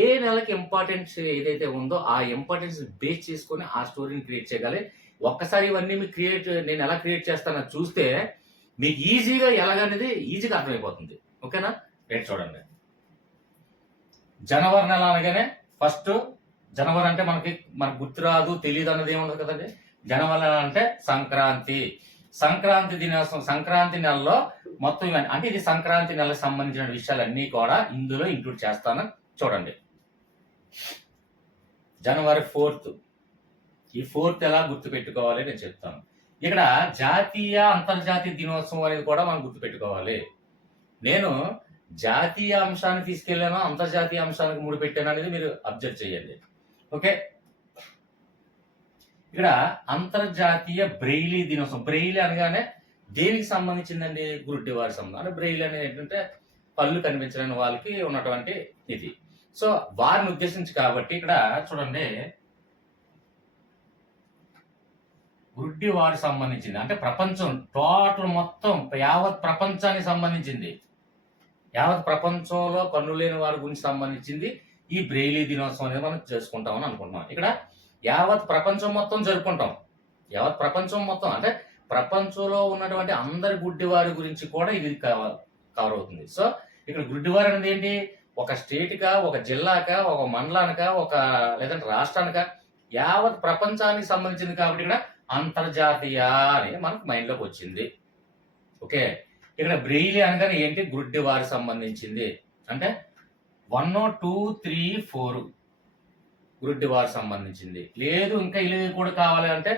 ఏ నెలకి ఇంపార్టెన్స్ ఏదైతే ఉందో ఆ ఇంపార్టెన్స్ బేస్ చేసుకొని ఆ స్టోరీని క్రియేట్ చేయగలి. ఒక్కసారి ఇవన్నీ మీకు నేను ఎలా క్రియేట్ చేస్తానో చూస్తే మీకు ఈజీగా ఎలాగనేది ఈజీగా అర్థమైపోతుంది. ఓకేనా? రేట్ చూడండి. జనవరి నెల అనగానే ఫస్ట్ జనవరి అంటే మనకు గుర్తురాదు తెలియదు అన్నది ఏముండదు కదండి. జనవరి నెల అంటే సంక్రాంతి దినోత్సవం. సంక్రాంతి నెలలో మొత్తం అంటే ఇది సంక్రాంతి నెలకు సంబంధించిన విషయాలన్నీ కూడా ఇందులో ఇంక్లూడ్ చేస్తాను. చూడండి, జనవరి 4th. ఈ 4th ఎలా గుర్తు పెట్టుకోవాలి నేను చెప్తాను. ఇక్కడ జాతీయ అంతర్జాతీయ దినోత్సవం అనేది కూడా మనం గుర్తు పెట్టుకోవాలి. నేను జాతీయ అంశాన్ని తీసుకెళ్లాను, అంతర్జాతీయ అంశానికి ముడిపెట్టాను అనేది మీరు అబ్జర్వ్ చేయండి. ఓకే, ఇక్కడ అంతర్జాతీయ బ్రెయిలీ దినోత్సవం. బ్రెయిలీ అనగానే దేనికి సంబంధించిందండి? గుడ్డి వారి సంబంధం. అంటే బ్రెయిలీ అనేది ఏంటంటే కళ్ళు కనిపించలేని వాళ్ళకి ఉన్నటువంటి ఇది. సో వారిని ఉద్దేశించి కాబట్టి ఇక్కడ చూడండి, గుడ్డి వారికి సంబంధించింది. అంటే ప్రపంచం టోటల్ మొత్తం యావత్ ప్రపంచానికి సంబంధించింది. యావత్ ప్రపంచంలో కన్ను లేని వారి గురించి సంబంధించింది ఈ బ్రెయిలీ దినోత్సవం అనేది మనం చేసుకుంటామని అనుకుంటున్నాం. ఇక్కడ యావత్ ప్రపంచం మొత్తం జరుపుకుంటాం. యావత్ ప్రపంచం మొత్తం అంటే ప్రపంచంలో ఉన్నటువంటి అందరి గుడ్డివారి గురించి కూడా ఇది కవర్ అవుతుంది. సో ఇక్కడ గుడ్డివారు అనేది ఏంటి? ఒక స్టేట్గా, ఒక జిల్లాకా, ఒక మండలానికా, లేదంటే రాష్ట్రానికా, యావత్ ప్రపంచానికి సంబంధించింది కాబట్టి ఇక్కడ అంతర్జాతీయ అని మనకు మైండ్లోకి వచ్చింది. ఓకే, ఇక్కడ బ్రెయిలీ అనగానే ఏంటి? గుడ్డి వారికి సంబంధించింది. అంటే 1, 2, 3, 4 గుడ్డి వారికి సంబంధించింది. లేదు ఇంకా ఇలా కూడా కావాలి అంటే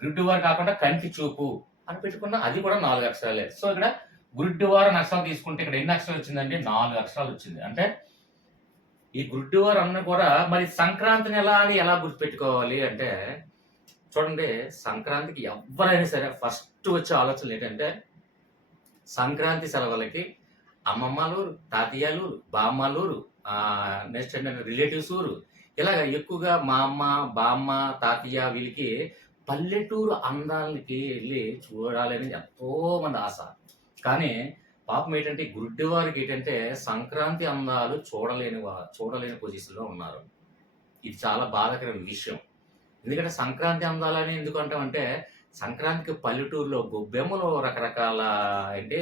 గుడ్డి వారు కాకుండా కంటి చూపు అని పెట్టుకున్నా అది కూడా 4 అక్షరాలే. సో ఇక్కడ గుడ్డివారు అని అక్షరాలు తీసుకుంటే ఇక్కడ ఎన్ని అక్షరాలు వచ్చిందండి? 4 అక్షరాలు వచ్చింది. అంటే ఈ గుడ్డివారు అన్న కూడా మరి సంక్రాంతిని ఎలా గుర్తుపెట్టుకోవాలి అంటే చూడండి, సంక్రాంతికి ఎవరైనా సరే ఫస్ట్ వచ్చే ఆలోచనలు ఏంటంటే సంక్రాంతి సెలవులకి అమ్మమ్మలూరు, తాతయ్యలూరు, బామ్మలూరు, నెక్స్ట్ ఏంటంటే రిలేటివ్స్ ఊరు, ఇలాగ ఎక్కువగా మా అమ్మ, బామ్మ, తాతయ్య వీళ్ళకి పల్లెటూరు అందాలకి వెళ్ళి చూడాలని ఎంతో మంది ఆశ. కానీ పాపం ఏంటంటే గుడ్డివారికి ఏంటంటే సంక్రాంతి అందాలు చూడలేని పొజిషన్లో ఉన్నారు. ఇది చాలా బాధాకరమైన విషయం. ఎందుకంటే సంక్రాంతి అందాలని ఎందుకు అంటామంటే సంక్రాంతికి పల్లెటూరులో గొబ్బెమ్మలు, రకరకాల అంటే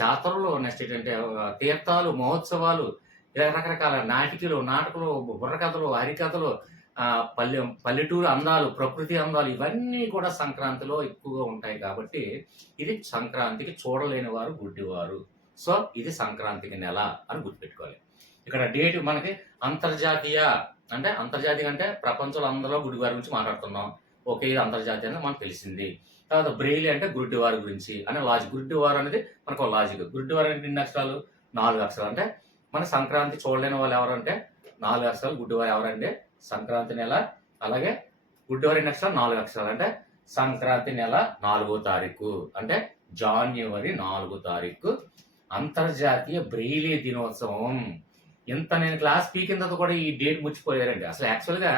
జాతరలు, నెక్స్ట్ ఏంటంటే తీర్థాలు, మహోత్సవాలు, ఇలా రకరకాల నాటకాలు, బుర్రకథలు, హరికథలు, పల్లెటూరు అందాలు, ప్రకృతి అందాలు ఇవన్నీ కూడా సంక్రాంతిలో ఎక్కువగా ఉంటాయి. కాబట్టి ఇది సంక్రాంతికి చూడలేని వారు గుడ్డివారు. సో ఇది సంక్రాంతికి నెల అని గుర్తుపెట్టుకోవాలి. ఇక్కడ డేట్ మనకి అంతర్జాతీయ అంటే ప్రపంచంలో అందరిలో గుడ్డివారి గురించి మాట్లాడుతున్నాం. ఓకే, ఇది అంతర్జాతీయ అనేది మనకు తెలిసింది. తర్వాత బ్రెయిలీ అంటే గుడ్డివారి గురించి అనే లాజిక్. గుడ్డివారు అనేది మనకు లాజిక్. గుడ్డివారు అంటే ఎన్ని అక్షరాలు? 4 అక్షరాలు. అంటే మన సంక్రాంతి చూడలేని వాళ్ళు ఎవరంటే 4 అక్షరాలు. గుడ్డివారు ఎవరంటే సంక్రాంతి నెల. అలాగే గుడ్డివారి ఎన్ని అక్షరాలు? 4 అక్షరాలు. అంటే సంక్రాంతి నెల 4వ తారీఖు అంటే జనవరి 4వ తారీఖు అంతర్జాతీయ బ్రెయిలీ దినోత్సవం. ఇంత నేను క్లాస్ పీకిన తర్వాత కూడా ఈ డేట్ ముచ్చిపోయారండి. అసలు యాక్చువల్గా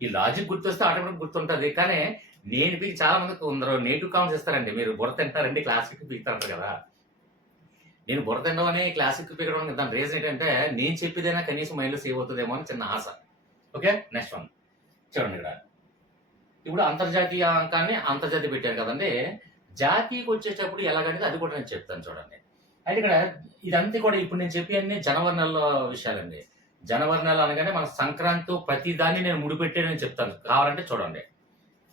ఈ లాజిక్ గుర్తొస్తే ఆటోమేటిక్ గుర్తుంటుంది. కానీ నేను చాలా మందికి కొందరు నెగిటివ్ కామెంట్స్ ఇస్తారండి, మీరు బుర్ర తింటారండి క్లాస్ పీకుతారంటారు కదా. నేను బుర్ర తినడం అని క్లాసిక్ పీకడం దాని రీజన్ ఏంటంటే నేను చెప్పేదైనా కనీసం మైండ్లో సేవ్ అవుతుందేమో అని చిన్న ఆశ. ఓకే, నెక్స్ట్ వన్ చూడండి. ఇక్కడ ఇప్పుడు అంతర్జాతీయ అంకాన్ని అంతర్జాతీయ పెట్టారు కదండి. జాతీయకి వచ్చేటప్పుడు ఎలాగనేది అది కూడా నేను చెప్తాను చూడండి. అయితే ఇక్కడ ఇదంతా కూడా ఇప్పుడు నేను చెప్పి అన్ని జనవరి నెలలో విషయాలండి. జనవరి నెల అనగానే మన సంక్రాంతి ప్రతి దాన్ని నేను ముడిపెట్టానని చెప్తాను, కావాలంటే చూడండి.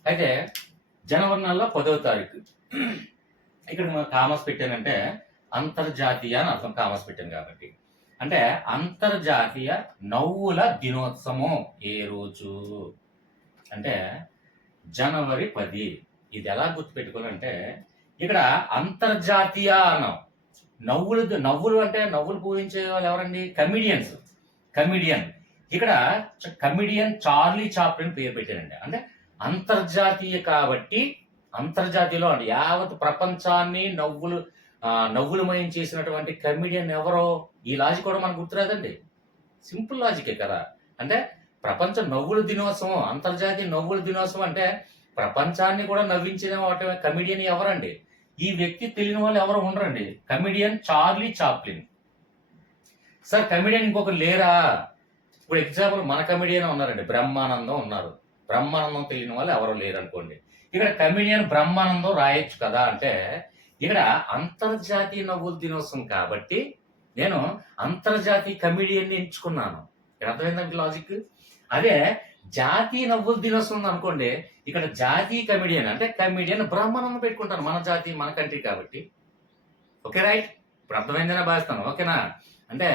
అయితే జనవరి నెలలో 10వ తారీఖు ఇక్కడ కామర్స్ పెట్టానంటే అంతర్జాతీయ అని అర్థం, కామర్స్ పెట్టాను కాబట్టి. అంటే అంతర్జాతీయ నవ్వుల దినోత్సవం ఏ రోజు అంటే జనవరి 10. ఇది ఎలా గుర్తుపెట్టుకోవాలంటే ఇక్కడ అంతర్జాతీయ అన్నాం. నవ్వులు అంటే నవ్వులు పూజించే వాళ్ళు ఎవరండి? కమిడియన్. ఇక్కడ కమిడియన్ చార్లీ చాప్లిన్ పేరు పెట్టారండి. అంటే అంతర్జాతీయ కాబట్టి అంతర్జాతీయలో అండి యావత్ ప్రపంచాన్ని నవ్వులమయం చేసినటువంటి కమిడియన్ ఎవరో? ఈ లాజిక్ కూడా మనకు గుర్తురాదండి. సింపుల్ లాజికే కదా. అంటే ప్రపంచ నవ్వుల దినోత్సవం, అంతర్జాతీయ నవ్వుల దినోత్సవం అంటే ప్రపంచాన్ని కూడా నవ్వించిన కమిడియన్ ఎవరండి? ఈ వ్యక్తి తెలియని వాళ్ళు ఎవరు ఉండరండి. Comedian Charlie Chaplin. Sir comedian ఇంకొకరు లేరా? ఇప్పుడు ఎగ్జాంపుల్ మన కమిడియన్ ఉన్నారండి, బ్రహ్మానందం ఉన్నారు. బ్రహ్మానందం తెలియని వాళ్ళు ఎవరు లేరు అనుకోండి. ఇక్కడ కమిడియన్ బ్రహ్మానందం రాయొచ్చు కదా. అంటే ఇక్కడ అంతర్జాతీయ నవ్వుల దినోత్సవం కాబట్టి నేను అంతర్జాతీయ కమిడియన్ ఎంచుకున్నాను. ఇక్కడ అర్థమైందండి లాజిక్. అదే జాతీయ నవ్వుల దినోత్సవం అనుకోండి, ఇక్కడ జాతీయ కమిడియన్ అంటే కమిడియన్ బ్రహ్మానందం పెట్టుకుంటాను, మన జాతి మన కంట్రీ కాబట్టి. ఓకే రైట్, ఇప్పుడు అర్థమైందనే భావిస్తాను. ఓకేనా? అంటే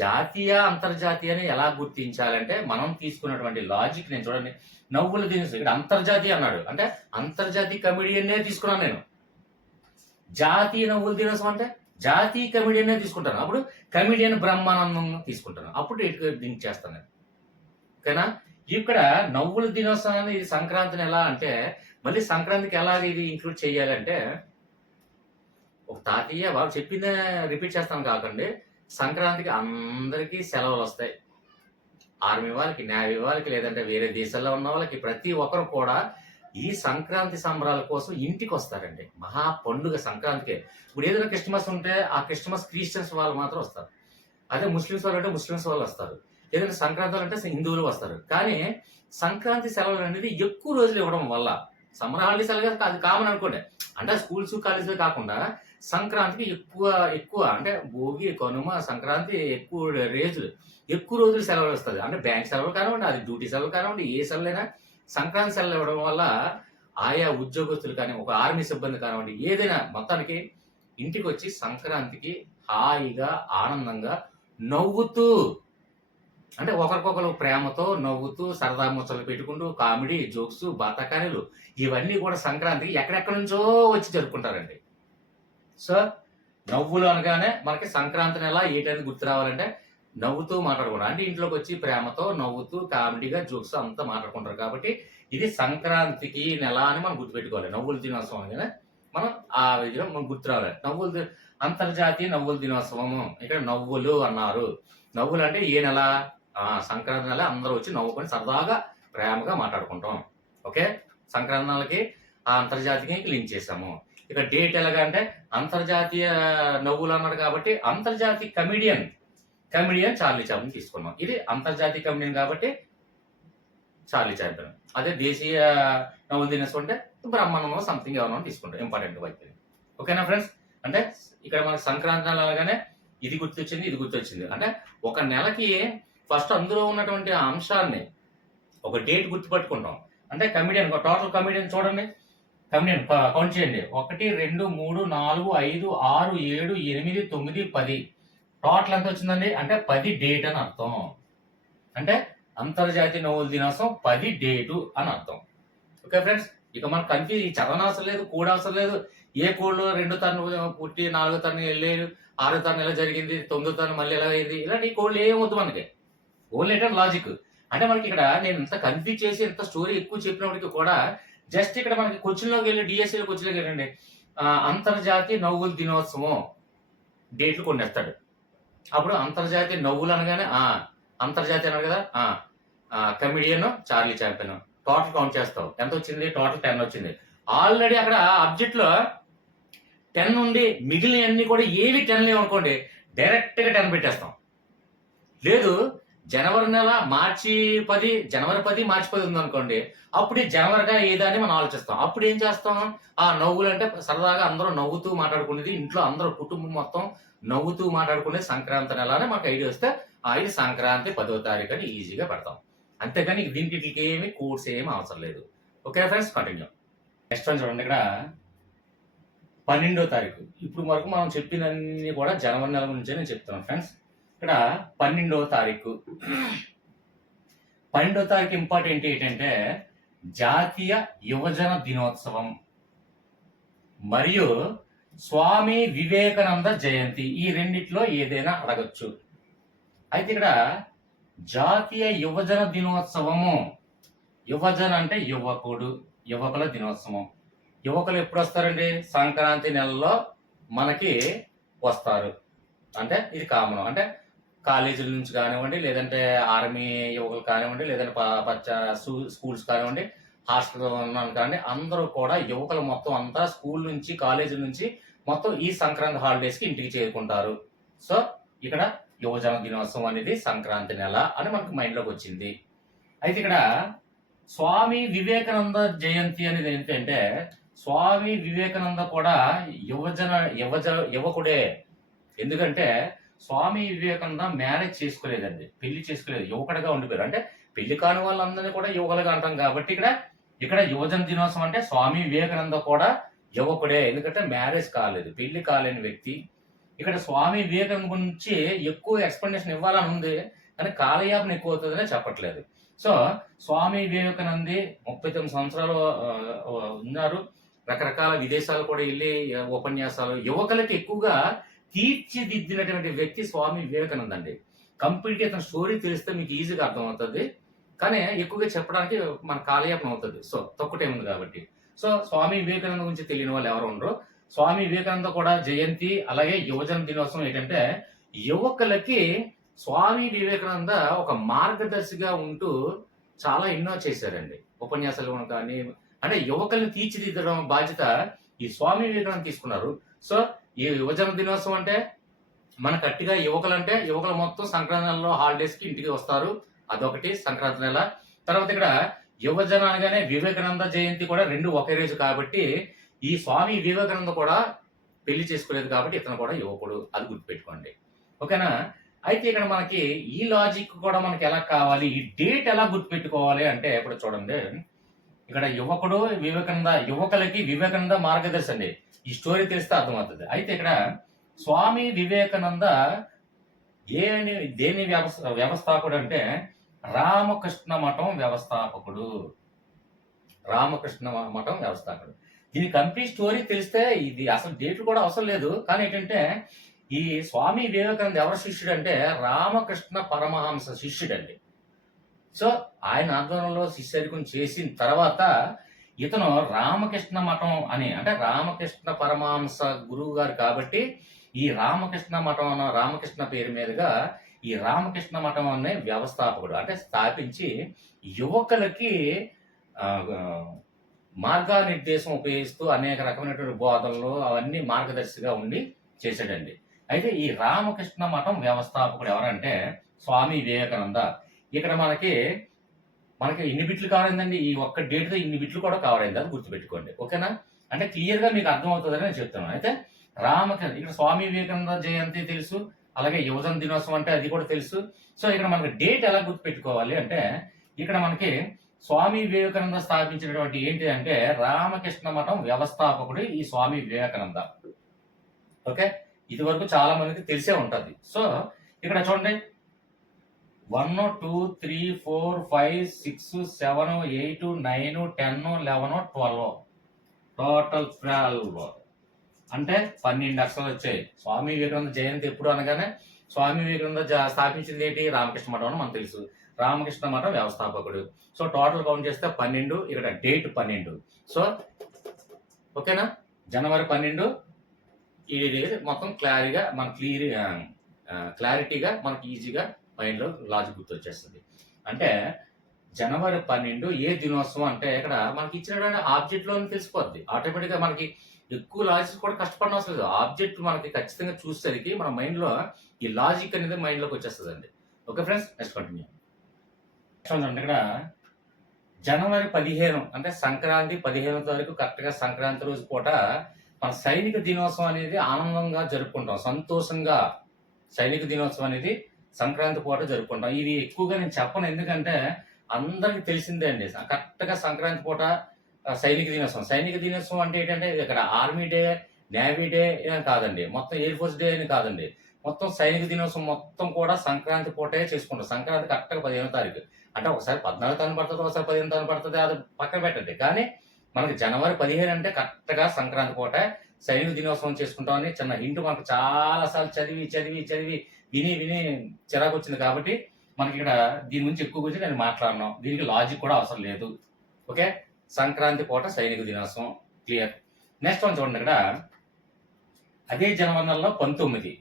జాతీయ అంతర్జాతీయని ఎలా గుర్తించాలంటే మనం తీసుకున్నటువంటి లాజిక్ నేను చూడండి. నవ్వుల దినోత్సవం ఇక్కడ అంతర్జాతీయ అన్నాడు అంటే అంతర్జాతీయ కమిడియన్నే తీసుకున్నాను నేను. జాతీయ నవ్వుల దినోత్సవం అంటే జాతీయ కమిడియన్నే తీసుకుంటాను. అప్పుడు కమిడియన్ బ్రహ్మానందం తీసుకుంటాను, అప్పుడు లింక్ చేస్తాను నేను. ఓకేనా? ఇక్కడ నవ్వుల దినోత్సవం ఇది సంక్రాంతిని ఎలా అంటే మళ్ళీ సంక్రాంతికి ఎలాగ ఇది ఇంక్లూడ్ చేయాలంటే ఒక తాతయ్య బాబు చెప్పిందే రిపీట్ చేస్తాను కాకండి. సంక్రాంతికి అందరికీ సెలవులు వస్తాయి. ఆర్మీ వాళ్ళకి, నేవీ వాళ్ళకి, లేదంటే వేరే దేశాల్లో ఉన్న వాళ్ళకి ప్రతి ఒక్కరు కూడా ఈ సంక్రాంతి సంబరాల కోసం ఇంటికి వస్తారండి. మహా పండుగ సంక్రాంతికే. ఇప్పుడు ఏదైనా క్రిస్మస్ ఉంటే ఆ క్రిస్మస్ క్రిస్టియన్స్ వాళ్ళు మాత్రం వస్తారు. అదే ముస్లిమ్స్ వాళ్ళు అంటే ముస్లిమ్స్ వాళ్ళు వస్తారు. ఏదైనా సంక్రాంతి అంటే హిందువులు వస్తారు. కానీ సంక్రాంతి సెలవులు అనేది ఎక్కువ రోజులు ఇవ్వడం వల్ల సమ్మర్ హాలిడేస్ అలాగే అది కామన్ అనుకోండి. అంటే స్కూల్స్ కాలేజీలు కాకుండా సంక్రాంతికి ఎక్కువ అంటే భోగి, కనుమ, సంక్రాంతి ఎక్కువ రోజులు సెలవులు వస్తుంది. అంటే బ్యాంక్ సెలవులు కానివ్వండి, అది డ్యూటీ సెలవులు కానివ్వండి, ఏ సెలవులైనా సంక్రాంతి సెలవులు ఇవ్వడం వల్ల ఆయా ఉద్యోగస్తులు కానీ ఒక ఆర్మీ సిబ్బంది కానివ్వండి ఏదైనా మొత్తానికి ఇంటికి వచ్చి సంక్రాంతికి హాయిగా ఆనందంగా నవ్వుతూ అంటే ఒకరికొకరు ప్రేమతో నవ్వుతూ సరదా ముచ్చలు పెట్టుకుంటూ కామెడీ జోక్స్ బాతకాయలు ఇవన్నీ కూడా సంక్రాంతికి ఎక్కడెక్కడి నుంచో వచ్చి జరుపుకుంటారండి. సో నవ్వులు అనగానే మనకి సంక్రాంతి నెల ఏంటనేది గుర్తు రావాలంటే నవ్వుతూ మాట్లాడుకుంటారు. అంటే ఇంట్లోకి వచ్చి ప్రేమతో నవ్వుతూ కామెడీగా జోక్స్ అంతా మాట్లాడుకుంటారు. కాబట్టి ఇది సంక్రాంతికి నెల అని మనం గుర్తుపెట్టుకోవాలి. నవ్వుల దినోత్సవం అనగానే మనం ఆ విధంగా మనం గుర్తు రావాలి. అంతర్జాతీయ నవ్వుల దినోత్సవము. ఇక్కడ నవ్వులు అన్నారు. నవ్వులు అంటే ఏ నెల? సంక్రాంతి నెల అందరూ వచ్చి నవ్వుకొని సరదాగా ప్రేమగా మాట్లాడుకుంటాం. ఓకే, సంక్రాంతి నెలకి ఆ అంతర్జాతీయకి లింక్ చేసాము. ఇక డేట్ ఎలాగా అంటే అంతర్జాతీయ నవ్వులు అన్నాడు కాబట్టి అంతర్జాతీయ కమిడియన్ చార్లీ చాప్లిన్ తీసుకున్నాం. ఇది అంతర్జాతీయ కమిడియన్ కాబట్టి చార్లీ చాప్లిన్. అదే దేశీయ నవ్వుల దినోత్సవం అంటే బ్రహ్మానందం సంథింగ్ ఎవరో తీసుకుంటాం ఇంపార్టెంట్ వైపు. ఓకేనా ఫ్రెండ్స్? అంటే ఇక్కడ మనకి సంక్రాంతి నెల అనగానే ఇది గుర్తొచ్చింది. అంటే ఒక నెలకి ఫస్ట్ అందులో ఉన్నటువంటి అంశాన్ని ఒక డేట్ గుర్తుపట్టుకుంటాం. అంటే కమిడియన్ టోటల్ కమిడియన్ చూడండి, కమిడియన్ కౌంట్ చేయండి. 1 2 3 4 5 6 7 8 9 10 టోటల్ ఎంత వచ్చిందండి? అంటే 10 డేట్ అని అర్థం. అంటే అంతర్జాతీయ నవ్వుల దినోత్సవం 10 డేటు అని అర్థం. ఓకే ఫ్రెండ్స్, ఇక మనకు కన్ఫ్యూజ్ చదవనవసరం లేదు, కూడవసరం లేదు. ఏ కోడ్లో 2 తరను పుట్టి 4 తరను వెళ్ళేది, 6 తరను ఎలా జరిగింది, 9 తరను మళ్ళీ ఎలా అయింది, ఇలాంటి కోడ్లు ఏం వద్దు మనకి. ఓన్లీ ఏంటంటే లాజిక్. అంటే మనకి ఇక్కడ నేను ఇంత కన్ఫ్యూజ్ చేసి ఇంత స్టోరీ ఎక్కువ చెప్పినప్పటికీ కూడా జస్ట్ ఇక్కడ మనకి క్వశ్చన్లోకి వెళ్ళి డిఎస్సీలో క్వశ్చన్లోకి వెళ్ళండి. అంతర్జాతీయ నవ్వుల దినోత్సవం డేట్లు కొన్ని వేస్తాడు. అప్పుడు అంతర్జాతీయ నవ్వులు అనగానే అంతర్జాతీయ అన్నారు కదా, comedian Charlie Chaplin total count చేస్తావు. ఎంత వచ్చింది? టోటల్ 10 వచ్చింది. ఆల్రెడీ అక్కడ అబ్జెక్ట్ లో 10 నుండి మిగిలిన అన్ని కూడా ఏవి 10 లేవు అనుకోండి, డైరెక్ట్గా 10 పెట్టేస్తాం. లేదు జనవరి నెల జనవరి 10 మార్చి 10 ఉందనుకోండి, అప్పుడు జనవరిగా ఏదా అని మనం ఆలోచిస్తాం. అప్పుడు ఏం చేస్తాం, ఆ నవ్వులు అంటే సరదాగా అందరూ నవ్వుతూ మాట్లాడుకునేది, ఇంట్లో అందరూ కుటుంబం మొత్తం నవ్వుతూ మాట్లాడుకునేది సంక్రాంతి నెల అని మాకు ఐడియా వస్తే ఇది సంక్రాంతి 10వ తారీఖు అని ఈజీగా పెడతాం. అంతేగాని దీనికి ఏమి కోడ్స్ ఏమి అవసరం లేదు. Okay friends, continue. Next one చూడండి, ఇక్కడ 12వ తారీఖు. ఇప్పుడు వరకు మనం చెప్పినన్ని కూడా జనవరి నెల నుంచే నేను చెప్తున్నాను ఫ్రెండ్స్. ఇక్కడ 12వ తారీఖు. 12వ తారీఖు ఇంపార్టెంట్ ఏంటంటే జాతీయ యువజన దినోత్సవం మరియు స్వామి వివేకానంద జయంతి. ఈ రెండిట్లో ఏదైనా అడగచ్చు. అయితే ఇక్కడ జాతీయ యువజన దినోత్సవము, యువజన అంటే యువకుల దినోత్సవం. యువకులు ఎప్పుడు వస్తారండి? సంక్రాంతి నెలలో మనకి వస్తారు. అంటే ఇది కామన్. అంటే కాలేజీల నుంచి కానివ్వండి, లేదంటే ఆర్మీ యువకులు కానివ్వండి, లేదంటే స్కూల్స్ కానివ్వండి, హాస్టల్లో ఉన్నాను కానీ అందరూ కూడా యువకులు మొత్తం అంతా స్కూల్ నుంచి కాలేజీల నుంచి మొత్తం ఈ సంక్రాంతి హాలిడేస్కి ఇంటికి చేరుకుంటారు. సో ఇక్కడ యువజన దినోత్సవం అనేది సంక్రాంతి నెల అని మనకు మైండ్లోకి వచ్చింది. అయితే ఇక్కడ స్వామి వివేకానంద జయంతి అనేది ఏంటంటే స్వామి వివేకానంద కూడా యువకుడే. ఎందుకంటే స్వామి వివేకానంద మ్యారేజ్ చేసుకోలేదండి, పెళ్లి చేసుకోలేదు, యువకుడిగా ఉండిపోయారు. అంటే పెళ్లి కాని వాళ్ళందరినీ కూడా యువకులుగా అంటాం కాబట్టి ఇక్కడ యువజన దినోత్సవం అంటే స్వామి వివేకానంద కూడా యువకుడే. ఎందుకంటే మ్యారేజ్ కాలేదు, పెళ్లి కాలేని వ్యక్తి. ఇక్కడ స్వామి వివేకానంద గురించి ఎక్కువ ఎక్స్ప్లెనేషన్ ఇవ్వాలని ఉంది, కానీ కాలయాపన ఎక్కువ అవుతుందనే చెప్పట్లేదు. సో స్వామి వివేకానంది 39 సంవత్సరాలు ఉన్నారు. రకరకాల విదేశాలు కూడా వెళ్ళి ఉపన్యాసాలు, యువకులకి ఎక్కువగా తీర్చిదిద్దినటువంటి వ్యక్తి స్వామి వివేకానంద అండి. కంప్లీట్గా ఇతని స్టోరీ తెలిస్తే మీకు ఈజీగా అర్థమవుతుంది, కానీ ఎక్కువగా చెప్పడానికి మన కాలయాపన అవుతుంది. సో తక్కువ టైం ఉంది కాబట్టి. సో స్వామి వివేకానంద గురించి తెలియని వాళ్ళు ఎవరు ఉండరు. స్వామి వివేకానంద కూడా జయంతి అలాగే యువజన దినోత్సవం ఏంటంటే యువకులకి స్వామి వివేకానంద ఒక మార్గదర్శిగా ఉంటూ చాలా ఎన్నో చేశారండి. ఉపన్యాసాలు కానీ అంటే యువకుల్ని తీర్చిదిద్దడం బాధ్యత ఈ స్వామి వివేకానంద తీసుకున్నారు. సో ఈ యువజన దినోత్సవం అంటే మన గట్టిగా యువకులు మొత్తం సంక్రాంతి నెలలో హాలిడేస్కి ఇంటికి వస్తారు. అదొకటి సంక్రాంతి నెల. తర్వాత ఇక్కడ యువజన అనగానే వివేకానంద జయంతి కూడా రెండు ఒకే రోజు కాబట్టి ఈ స్వామి వివేకానంద కూడా పెళ్లి చేసుకోలేదు కాబట్టి ఇతను కూడా యువకుడు, అది గుర్తుపెట్టుకోండి. ఓకేనా? అయితే ఇక్కడ మనకి ఈ లాజిక్ కూడా మనకి ఎలా కావాలి, ఈ డేట్ ఎలా గుర్తుపెట్టుకోవాలి అంటే ఇప్పుడు చూడండి, ఇక్కడ యువకులకి వివేకానంద మార్గదర్శి అండి. ఈ స్టోరీ తెలిస్తే అర్థమవుతుంది. అయితే ఇక్కడ స్వామి వివేకానంద దేని వ్యవస్థాపకుడు అంటే రామకృష్ణ మఠం వ్యవస్థాపకుడు. దీని కంప్లీట్ స్టోరీ తెలిస్తే ఇది అసలు డేట్లు కూడా అవసరం లేదు. కానీ ఏంటంటే ఈ స్వామి వివేకానంద ఎవరి శిష్యుడు అంటే రామకృష్ణ పరమహంస శిష్యుడండి. సో ఆయన ఆధ్వర్యంలో శిష్యరికం చేసిన తర్వాత ఇతను రామకృష్ణ మఠం అని, అంటే రామకృష్ణ పరమహంస గురువు గారు కాబట్టి ఈ రామకృష్ణ మఠం అన్న రామకృష్ణ పేరు మీదుగా ఈ రామకృష్ణ మఠం అనే వ్యవస్థాపకుడు, అంటే స్థాపించి యువకులకి మార్గనిర్దేశం ఉపయోగిస్తూ అనేక రకమైనటువంటి బోధనలు అవన్నీ మార్గదర్శిగా ఉండి చేశాడండి. అయితే ఈ రామకృష్ణ మఠం వ్యవస్థాపకుడు ఎవరంటే స్వామి వివేకానంద. ఇక్కడ మనకి ఇన్ని బిట్లు కావాలండి, ఈ ఒక్క డేట్తో ఇన్ని బిట్లు కూడా కావాలండి, అది గుర్తుపెట్టుకోండి. ఓకేనా? అంటే క్లియర్గా మీకు అర్థమవుతుందని నేను చెప్తున్నాను. అయితే ఇక్కడ స్వామి వివేకానంద జయంతి తెలుసు, అలాగే యువజన దినోత్సవం అంటే అది కూడా తెలుసు. సో ఇక్కడ మనకి డేట్ ఎలా గుర్తుపెట్టుకోవాలి అంటే ఇక్కడ మనకి స్వామి వివేకానంద స్థాపించినటువంటి ఏంటి అంటే రామకృష్ణ మఠం వ్యవస్థాపకుడు ఈ స్వామి వివేకానంద. ఓకే, ఇది వరకు చాలా మందికి తెలిసే ఉంటుంది. సో ఇక్కడ చూడండి 1 2 3 4 5 6 7 8 9 10 11 12 టోటల్ 12 అంటే 12 అక్షరాలు వచ్చాయి. స్వామి వివేకానంద జయంతి ఎప్పుడు అనగానే స్వామి వివేకానంద స్థాపించింది ఏంటి? రామకృష్ణ మఠం అని మనకు తెలుసు. రామకృష్ణ మఠం వ్యవస్థాపకుడు. సో టోటల్ కౌంట్ చేస్తే 12, ఇక్కడ డేట్ 12. సో ఓకేనా? జనవరి 12 ఈ డేట్ మొత్తం క్లారిటీగా మనకి ఈజీగా మైండ్లో లాజిక్ గుర్తు వచ్చేస్తుంది. అంటే జనవరి 12 ఏ దినోత్సవం అంటే ఇక్కడ మనకి ఇచ్చినటువంటి ఆబ్జెక్ట్లోనే తెలిసిపోద్ది. ఆటోమేటిక్గా మనకి ఎక్కువ లాజిక్ కూడా కష్టపడిన అవసరం లేదు. ఆబ్జెక్ట్ మనకి ఖచ్చితంగా చూసేసరికి మన మైండ్‌లో ఈ లాజిక్ అనేది మైండ్‌లోకి వచ్చేస్తదండి. Okay friends, next continue. చూడండి ఇక్కడ జనవరి 15 అంటే సంక్రాంతి 15వ తారీఖు కరెక్ట్‌గా సంక్రాంతి రోజు పూట మన సైనిక దినోత్సవం అనేది ఆనందంగా జరుపుకుంటాం. సంతోషంగా సైనిక దినోత్సవం అనేది సంక్రాంతి పూట జరుపుకుంటాం. ఇది ఎక్కువగా నేను చెప్పను, ఎందుకంటే అందరికి తెలిసిందే అండి. కరెక్ట్‌గా సంక్రాంతి పూట సైనిక దినోత్సవం. సైనిక దినోత్సవం అంటే ఏంటంటే ఇది ఇక్కడ ఆర్మీ డే, నేవీ డే అని కాదండి. మొత్తం ఎయిర్ ఫోర్స్ డే అని కాదండి. మొత్తం సైనిక దినోత్సవం మొత్తం కూడా సంక్రాంతి పూటే చేసుకుంటాం. సంక్రాంతి కరెక్ట్‌గా 15వ తారీఖు. అంటే ఒకసారి 14 తారీఖు పడుతుంది, ఒకసారి 15 తారీఖు పడుతుంది, అది పక్కన పెట్టండి. కానీ మనకి జనవరి 15 అంటే కరెక్ట్‌గా సంక్రాంతి పూట సైనిక దినోత్సవం చేసుకుంటామని చిన్న హింట్ మనకు చాలా సార్లు చదివి విని చిరాకొచ్చింది కాబట్టి మనకి ఇక్కడ దీని గురించి ఎక్కువ గురించి నేను మాట్లాడను. దీనికి లాజిక్ కూడా అవసరం లేదు. ఓకే, సంక్రాంతి పూట సైనిక దినోత్సవం క్లియర్. నెక్స్ట్ వన్ చూడండి. ఇక్కడ అదే జనవరి నెలలో 19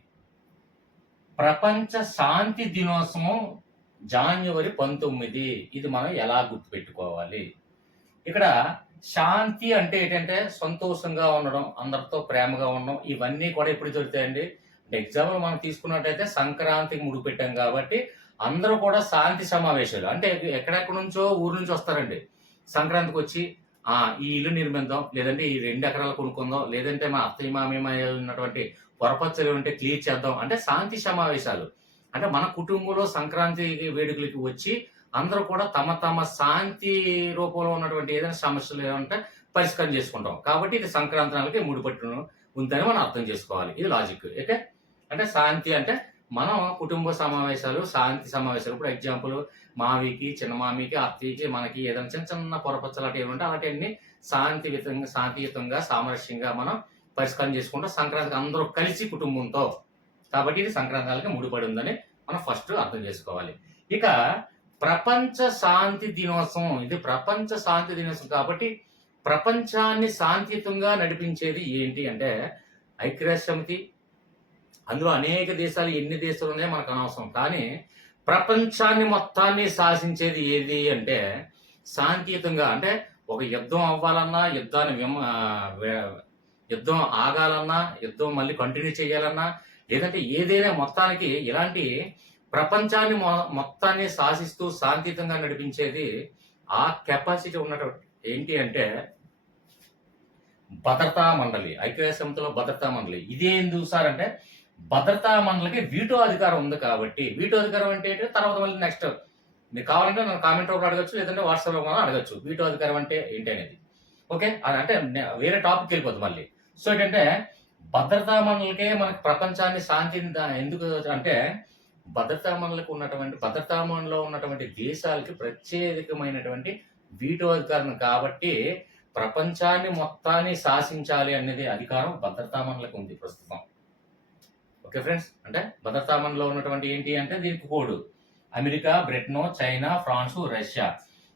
ప్రపంచ శాంతి దినోత్సవం జనవరి 19. ఇది మనం ఎలా గుర్తుపెట్టుకోవాలి? ఇక్కడ శాంతి అంటే ఏంటంటే సంతోషంగా ఉండడం, అందరితో ప్రేమగా ఉండడం, ఇవన్నీ కూడా ఎప్పుడు జరుగుతాయండి? ఎగ్జాంపుల్ మనం తీసుకున్నట్టయితే సంక్రాంతికి ముడి పెట్టాం కాబట్టి అందరూ కూడా శాంతి సమావేశాలు, అంటే ఎక్కడెక్కడి నుంచో ఊరు నుంచి వస్తారండి. సంక్రాంతికి వచ్చి ఈ ఇల్లు నిర్మిద్దాం, లేదంటే ఈ 2 ఎకరాలు కొనుక్కుందాం, లేదంటే మా అత్తయ్య మామయ్య ఉన్నటువంటి పొరపచ్చలు ఉంటే క్లియర్ చేద్దాం, అంటే శాంతి సమావేశాలు. అంటే మన కుటుంబంలో సంక్రాంతి వేడుకలకి వచ్చి అందరూ కూడా తమ తమ శాంతి రూపంలో ఉన్నటువంటి ఏదైనా సమస్యలు ఏమంటే పరిష్కారం చేసుకుంటాం. కాబట్టి ఇది సంక్రాంతి నెలకి ముడిపట్టును ఉందని మనం అర్థం చేసుకోవాలి. ఇది లాజిక్. ఓకే, అంటే శాంతి అంటే మనం కుటుంబ సమావేశాలు, శాంతి సమావేశాలు. ఇప్పుడు ఎగ్జాంపుల్ మావికి, చిన్న మామికి, అత్తయ్యకి, మనకి ఏదైనా చిన్న చిన్న పొరపచ్చలు అటు ఏమంటే అలాంటివన్నీ శాంతియుతంగా సామరస్యంగా మనం పరిష్కారం చేసుకుంటాం సంక్రాంతికి అందరూ కలిసి కుటుంబంతో. కాబట్టి ఇది సంక్రాంతికి ముడిపడి ఉందని మనం ఫస్ట్ అర్థం చేసుకోవాలి. ఇక ప్రపంచ శాంతి దినోత్సవం, ఇది ప్రపంచ శాంతి దినోత్సవం కాబట్టి ప్రపంచాన్ని శాంతియుతంగా నడిపించేది ఏంటి అంటే ఐక్యరాజ్య సమితి. అందులో అనేక దేశాలు, ఎన్ని దేశాలు ఉన్నాయో మనకు అనవసరం. కానీ ప్రపంచాన్ని మొత్తాన్ని శాసించేది ఏది అంటే శాంతియుతంగా. అంటే ఒక యుద్ధం అవ్వాలన్నా, యుద్ధం ఆగాలన్నా, యుద్ధం మళ్ళీ కంటిన్యూ చేయాలన్నా, లేదంటే ఏదైనా మొత్తానికి ఇలాంటి ప్రపంచాన్ని మొత్తాన్ని శాసిస్తూ శాంతియుతంగా నడిపించేది ఆ కెపాసిటీ ఉన్నటువంటి ఏంటి అంటే భద్రతా మండలి, ఐక్యరాజ్య సమితిలో భద్రతా మండలి. ఇదే ఎందుకు సార్ అంటే భద్రతా మండలికి వీటో అధికారం ఉంది కాబట్టి. వీటో అధికారం అంటే ఏంటి తర్వాత మళ్ళీ నెక్స్ట్ మీకు కావాలంటే నన్ను కామెంట్ రూపంలో అడగచ్చు, లేదంటే వాట్సాప్లో కూడా అడగచ్చు వీటో అధికారం అంటే ఏంటి అనేది. ఓకే, అంటే వేరే టాపిక్ వెళ్ళిపోతుంది మళ్ళీ. సో ఏంటంటే భద్రతా మండలికే మనకి ప్రపంచాన్ని శాంతిని ఎందుకు అంటే భద్రతా మండలిలో ఉన్నటువంటి దేశాలకి ప్రత్యేకమైనటువంటి వీటో అధికారం కాబట్టి ప్రపంచాన్ని మొత్తాన్ని శాసించాలి అనేది అధికారం భద్రతా మండలికి ఉంది ప్రస్తుతం. ఓకే ఫ్రెండ్స్, అంటే భద్రతా మండలిలో ఉన్నటువంటి ఏంటి అంటే దీనికి code America, Britain, China, France, Russia,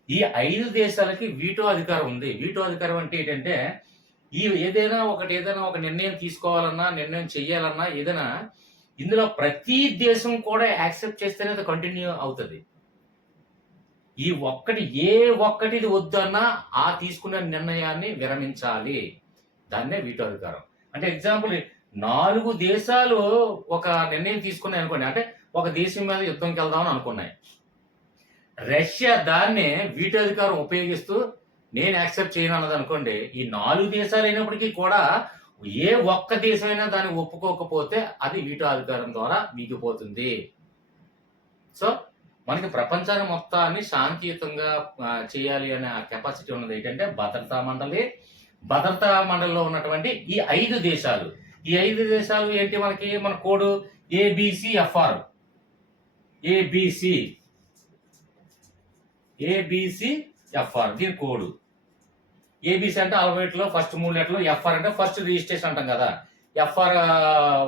ఈ 5 దేశాలకి వీటో అధికారం ఉంది. వీటో అధికారం అంటే ఏంటంటే ఏదైనా ఒక నిర్ణయం తీసుకోవాలన్నా, నిర్ణయం చెయ్యాలన్నా, ఏదైనా ఇందులో ప్రతి దేశం కూడా యాక్సెప్ట్ చేస్తేనే అది కంటిన్యూ అవుతుంది. ఈ ఏ ఒక్కటిది వద్దన్నా ఆ తీసుకున్న నిర్ణయాన్ని విరమించాలి. దాన్నే వీటో అధికారం. అంటే ఎగ్జాంపుల్ 4 దేశాలు ఒక నిర్ణయం తీసుకున్నాయి అనుకోండి, అంటే ఒక దేశం మీద యుద్ధంకి వెళ్దామని అనుకున్నాయి. రష్యా దాన్నే వీటో అధికారం ఉపయోగిస్తూ నేను యాక్సెప్ట్ చేయను అన్నది అనుకోండి, ఈ 4 దేశాలు అయినప్పటికీ కూడా ఏ ఒక్క దేశమైనా దాన్ని ఒప్పుకోకపోతే అది వీటో అధికారం ద్వారా వీగిపోతుంది. సో మనకి ప్రపంచాన్ని మొత్తాన్ని శాంతియుతంగా చేయాలి అనే కెపాసిటీ ఉన్నది ఏంటంటే భద్రతా మండలిలో ఉన్నటువంటి ఈ 5 దేశాలు. ఈ 5 దేశాలు ఏంటి మనకి మన కోడ్ ABCFR. దీని కోడ్ ఏబిసి అంటే ఆల్ఫాబెట్లో ఫస్ట్ 3 లెటర్లు, ఎఫ్ఆర్ అంటే ఫస్ట్ రిజిస్ట్రేషన్ అంటాం కదా. ఎఫ్ఆర్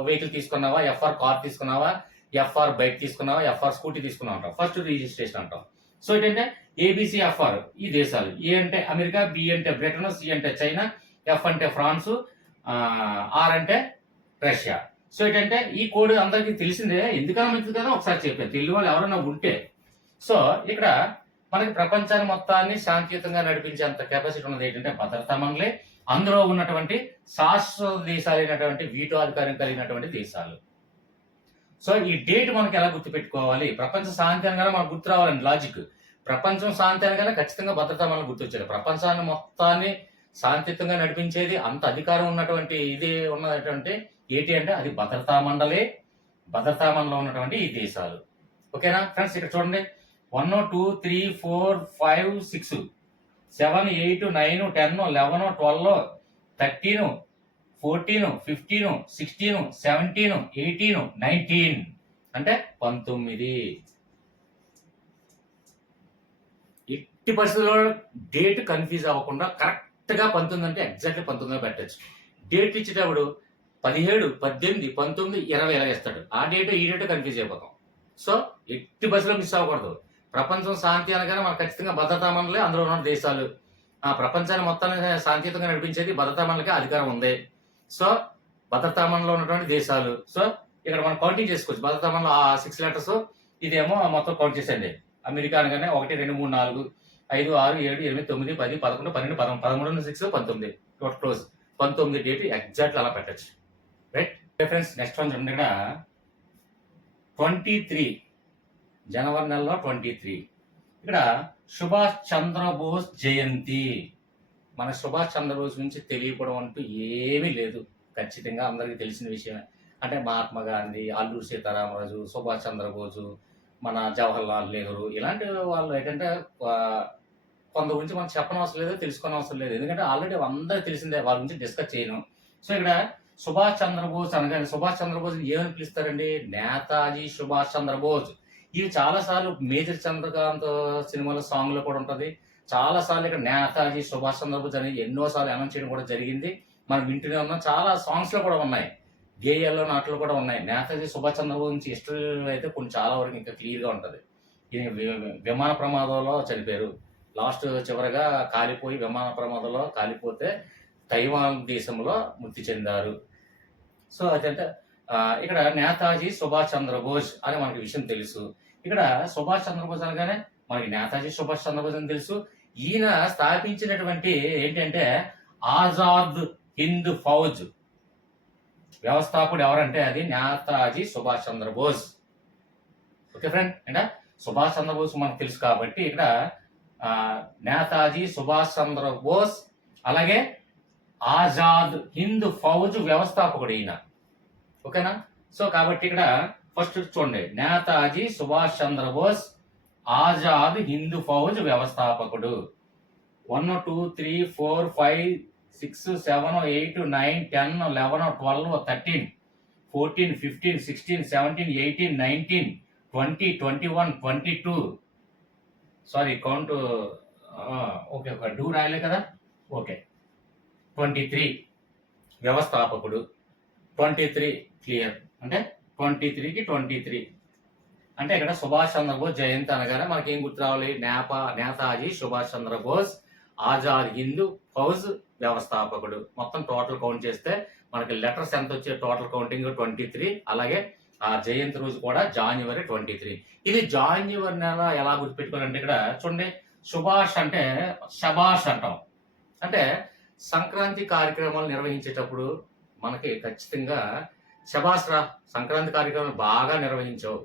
వెహికల్ తీసుకున్నావా, ఎఫ్ఆర్ కార్ తీసుకున్నావా, ఎఫ్ఆర్ బైక్ తీసుకున్నావా, ఎఫ్ఆర్ స్కూటీ తీసుకున్నావు అంటాం, ఫస్ట్ రిజిస్ట్రేషన్ అంటాం. సో ఏంటంటే ABCFR ఈ దేశాలు. ఏ అంటే అమెరికా, బి అంటే బ్రిటన్, సి అంటే చైనా, ఎఫ్ అంటే ఫ్రాన్స్, ఆర్ అంటే రష్యా. సో ఏంటంటే ఈ కోడ్ అందరికీ తెలిసిందే, ఎందుకన్నా మంచిది కదా ఒకసారి చెప్పాను, తెలియని వాళ్ళు ఎవరైనా ఉంటే. సో ఇక్కడ మనకి ప్రపంచాన్ని మొత్తాన్ని శాంతియుతంగా నడిపించేంత కెపాసిటీ ఉన్నది ఏంటంటే భద్రతా మండలి. అందులో ఉన్నటువంటి శాశ్వత దేశాలైనటువంటి వీటో అధికారం కలిగినటువంటి దేశాలు. సో ఈ డేట్ మనకి ఎలా గుర్తుపెట్టుకోవాలి? ప్రపంచ శాంతి అనగానే మనకు గుర్తు రావాలండి లాజిక్. ప్రపంచం శాంతి అనగానే ఖచ్చితంగా భద్రత మనకు గుర్తొచ్చేది. ప్రపంచాన్ని మొత్తాన్ని శాంతియుతంగా నడిపించేది, అంత అధికారం ఉన్నటువంటి ఇది ఉన్నటువంటి ఏంటి అంటే అది భద్రతా మండలే. భద్రతా మండలం ఉన్నటువంటి ఈ దేశాలు. ఓకేనా ఫ్రెండ్స్, ఇక్కడ చూడండి 1 2 3 4 5 6 7 8 9 10 11 12 13 14 15 16 17 18 19 అంటే 19. ఎట్టి పరిస్థితుల్లో డేట్ కన్ఫ్యూజ్ అవ్వకుండా కరెక్ట్ గా 19 అంటే ఎగ్జాక్ట్లీ 19 పెట్టచ్చు. డేట్ ఇచ్చేటప్పుడు 17 18 19 20 ఇలా ఇస్తాడు. ఆ డేట్ ఈ డేట్ కన్ఫ్యూజ్ అయిపోతాం. సో ఎట్టి బస్సులో మిస్ అవ్వకూడదు. ప్రపంచం శాంతి అనగానే మనకు ఖచ్చితంగా భద్రతా మండలి, అందులో ఉన్న దేశాలు. ఆ ప్రపంచాన్ని మొత్తాన్ని శాంతియుతంగా నడిపించేది భద్రతా మండలికి అధికారం ఉంది. సో భద్రతా మండలిలో ఉన్నటువంటి దేశాలు. సో ఇక్కడ మనం కౌంటింగ్ చేసుకోవచ్చు. భద్రతా మండలి ఆ 6 లెటర్స్, ఇదేమో మొత్తం కౌంట్ చేసేయండి. అమెరికా అనగానే 1 2 3 4 5 6 7 8 9 10 11 12 13 6 19 టోటల్ క్లోజ్ 19 డేట్ ఎగ్జాక్ట్ అలా పెట్టచ్చు. రైట్ ఫ్రెండ్స్, నెక్స్ట్ వన్ చూడండి. ఇక్కడ 23 జనవరి నెలలో 23 ఇక్కడ సుభాష్ చంద్రబోస్ జయంతి. మన సుభాష్ చంద్రబోస్ గురించి తెలియకపోవడం అంటూ ఏమీ లేదు. ఖచ్చితంగా అందరికీ తెలిసిన విషయమే. అంటే మహాత్మా గాంధీ, అల్లూరి సీతారామరాజు, సుభాష్ చంద్రబోసు, మన జవహర్లాల్ నెహ్రూ ఇలాంటి వాళ్ళు ఏంటంటే కొంత గురించి మనం చెప్పనవసరం లేదు, తెలుసుకోని అవసరం లేదు. ఎందుకంటే ఆల్రెడీ అందరికీ తెలిసిందే, వాళ్ళ గురించి డిస్కస్ చేయను. సో ఇక్కడ సుభాష్ చంద్రబోస్ అనగానే సుభాష్ చంద్రబోస్ ఏమని పిలుస్తారండి? నేతాజీ సుభాష్ చంద్రబోస్. ఇవి చాలా సార్లు మేజర్ చంద్రకాంత్ సినిమాలో సాంగ్ లో కూడా ఉంటది. చాలా సార్లు ఇక్కడ నేతాజీ సుభాష్ చంద్రబోస్ అని ఎన్నో సార్లు అనౌన్స్ చేయడం కూడా జరిగింది. మనం వింటూనే ఉన్నాం. చాలా సాంగ్స్ లో కూడా ఉన్నాయి, గేయాల్లో నాట్లో కూడా ఉన్నాయి. నేతాజీ సుభాష్ చంద్రబోస్ నుంచి హిస్టరీలో అయితే కొన్ని చాలా వరకు ఇంకా క్లియర్ గా ఉంటది. విమాన ప్రమాదంలో చనిపోయారు. లాస్ట్ చివరగా కాలిపోయి విమాన ప్రమాదంలో కాలిపోతే తైవాన్ దేశంలో మృతి చెందారు. సో అదంటే ఇక్కడ నేతాజీ సుభాష్ చంద్రబోస్ అని మనకి విషయం తెలుసు. ఇక్కడ సుభాష్ చంద్రబోస్ అనగానే మనకి నేతాజీ సుభాష్ చంద్రబోస్ అని తెలుసు. ఈయన స్థాపించినటువంటి ఏంటంటే ఆజాద్ హింద్ ఫౌజ్ వ్యవస్థాపకుడు ఎవరంటే అది నేతాజీ సుభాష్ చంద్రబోస్. ఓకే ఫ్రెండ్, అంటే సుభాష్ చంద్రబోస్ మనకు తెలుసు కాబట్టి ఇక్కడ నేతాజీ సుభాష్ చంద్రబోస్ అలాగే ఆజాద్ హింద్ ఫౌజ్ వ్యవస్థాపకుడు ఈయన. ఓకేనా? సో కాబట్టి ఇక్కడ ఫస్ట్ చూడండి, నేతాజీ సుభాష్ చంద్రబోస్ ఆజాద్ హింద్ ఫౌజ్ వ్యవస్థాపకుడు. 1 2 3 4 5 6 7 8 9 10 11 12 13 14 15 16 17 18 19 20 21 22 సారీ కౌంట్ ఓకే ఒక డూ రాయలే కదా. ఓకే 23 వ్యవస్థాపకుడు. 23 క్లియర్ అంటే 23కి 23 అంటే ఇక్కడ సుభాష్ చంద్రబోస్ జయంతి అనగానే మనకి ఏం గుర్తు రావాలి? నేతాజీ సుభాష్ చంద్రబోస్ ఆజాద్ హింద్ ఫౌజ్ వ్యవస్థాపకుడు. మొత్తం టోటల్ కౌంట్ చేస్తే మనకి లెటర్స్ ఎంత వచ్చే టోటల్ కౌంటింగ్ 23. అలాగే ఆ జయంతి రోజు కూడా January 23. ఇది January నెల ఎలా గుర్తుపెట్టుకోవాలంటే ఇక్కడ చూడండి, సుభాష్ అంటే శబాష్ అంటాం. అంటే సంక్రాంతి కార్యక్రమాలు నిర్వహించేటప్పుడు మనకి ఖచ్చితంగా శబాష్ రా, సంక్రాంతి కార్యక్రమాలు బాగా నిర్వహించావు.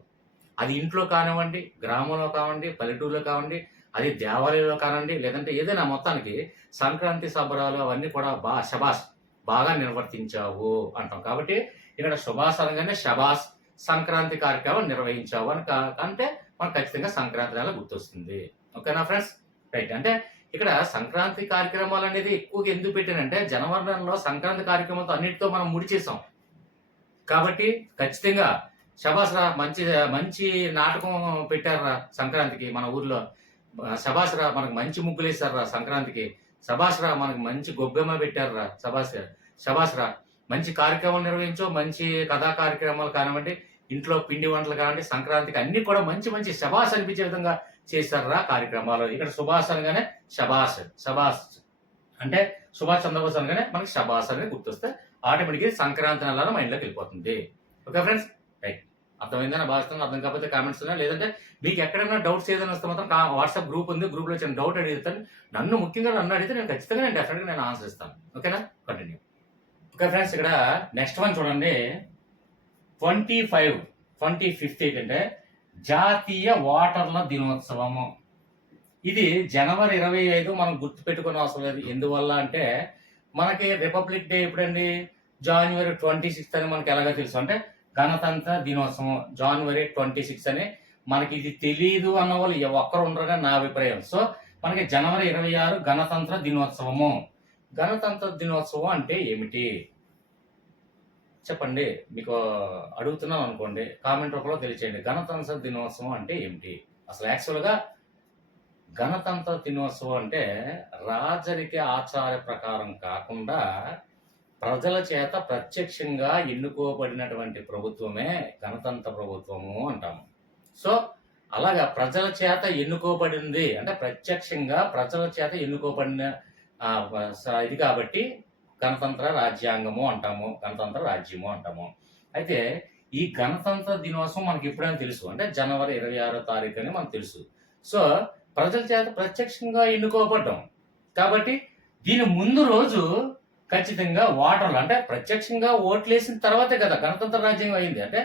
అది ఇంట్లో కానివ్వండి, గ్రామంలో కానివ్వండి, పల్లెటూరులో కానివ్వండి, అది దేవాలయంలో కానివ్వండి, లేదంటే ఏదైనా మొత్తానికి సంక్రాంతి సంబరాలు అవన్నీ కూడా శబాష్ బాగా నిర్వర్తించావు అంటాం. కాబట్టి ఇక్కడ సుభాష్ అనగానే శబాష్ సంక్రాంతి కార్యక్రమం నిర్వహించావు అని అంటే మనకు ఖచ్చితంగా సంక్రాంతి నెల గుర్తొస్తుంది. ఓకేనా ఫ్రెండ్స్? రైట్. అంటే ఇక్కడ సంక్రాంతి కార్యక్రమాలు అనేది ఎక్కువగా ఎందుకు పెట్టానంటే జనవరి నెలలో సంక్రాంతి కార్యక్రమాలతో అన్నిటితో మనం ముడి చేసాం కాబట్టి ఖచ్చితంగా శబాష్ రా, మంచి మంచి నాటకం పెట్టారా సంక్రాంతికి మన ఊర్లో. శబాష్ రా, మనకు మంచి ముగ్గులు వేసారా సంక్రాంతికి. శబాష్ రా, మనకు మంచి గొబ్బెమ్మ పెట్టారా. శబాష్ రా, మంచి కార్యక్రమాలు నిర్వహించో, మంచి కథా కార్యక్రమాలు కానివ్వండి, ఇంట్లో పిండి వంటలు కానివ్వండి, సంక్రాంతికి అన్ని కూడా మంచి మంచి శబాష్ అనిపించే విధంగా చేశారా కార్యక్రమాలు. ఇక్కడ సుభాష్ అనగానే శబాష్ అంటే సుభాష్ చంద్రబోస్ అనగానే మనకి శబాష్ అనేది గుర్తొస్తే ఆటోమేటిక్గా సంక్రాంతి నెల మైండ్లోకి వెళ్ళిపోతుంది. Okay friends? రైట్. అర్థమైందని భావిస్తున్నాను. అర్థం కాకపోతే కామెంట్స్ ఉన్నాయి. లేదంటే మీకు ఎక్కడైనా డౌట్స్ ఏదైనా వస్తే మాత్రం వాట్సాప్ గ్రూప్ ఉంది. గ్రూప్లో చిన్న డౌట్ అడుగుతాను. ముఖ్యంగా నన్ను అడిగితే నేను ఖచ్చితంగా డెఫినెట్గా నేను ఆన్సర్ ఇస్తాను. ఓకేనా? కంటిన్యూ. ఓకే ఫ్రెండ్స్, ఇక్కడ నెక్స్ట్ వన్ చూడండి. 25th ఏంటంటే జాతీయ ఓటర్ల దినోత్సవము. ఇది జనవరి 25 మనం గుర్తుపెట్టుకునే అవసరం లేదు. ఎందువల్ల అంటే మనకి రిపబ్లిక్ డే ఎప్పుడండి? జనవరి 26 అని మనకి ఎలాగో తెలుసు. అంటే గణతంత్ర దినోత్సవం జనవరి 26 అని. మనకి ఇది తెలియదు అన్న వాళ్ళు ఒక్కరు ఉండరని నా అభిప్రాయం. సో మనకి జనవరి 26 గణతంత్ర దినోత్సవము. గణతంత్ర దినోత్సవం అంటే ఏమిటి చెప్పండి. మీకు అడుగుతున్నాను అనుకోండి, కామెంట్ రూపంలో తెలియచేయండి. గణతంత్ర దినోత్సవం అంటే ఏమిటి? అసలు యాక్చువల్గా గణతంత్ర దినోత్సవం అంటే రాజరిక ఆచార ప్రకారం కాకుండా ప్రజల చేత ప్రత్యక్షంగా ఎన్నుకోబడినటువంటి ప్రభుత్వమే గణతంత్ర ప్రభుత్వము అంటాము. సో అలాగా ప్రజల చేత ఎన్నుకోబడింది అంటే ప్రత్యక్షంగా ప్రజల చేత ఎన్నుకోబడిన ఇది కాబట్టి గణతంత్ర రాజ్యాంగము అంటాము, గణతంత్ర రాజ్యము అంటాము. అయితే ఈ గణతంత్ర దినోత్సవం మనకి ఎప్పుడైనా తెలుసు అంటే జనవరి 26వ తారీఖు అని మనకు తెలుసు. సో ప్రజల చేత ప్రత్యక్షంగా ఎన్నుకోబడ్డాం కాబట్టి దీని ముందు రోజు ఖచ్చితంగా ఓటర్లు అంటే ప్రత్యక్షంగా ఓట్లు వేసిన తర్వాతే కదా గణతంత్ర రాజ్యాంగం అయింది. అంటే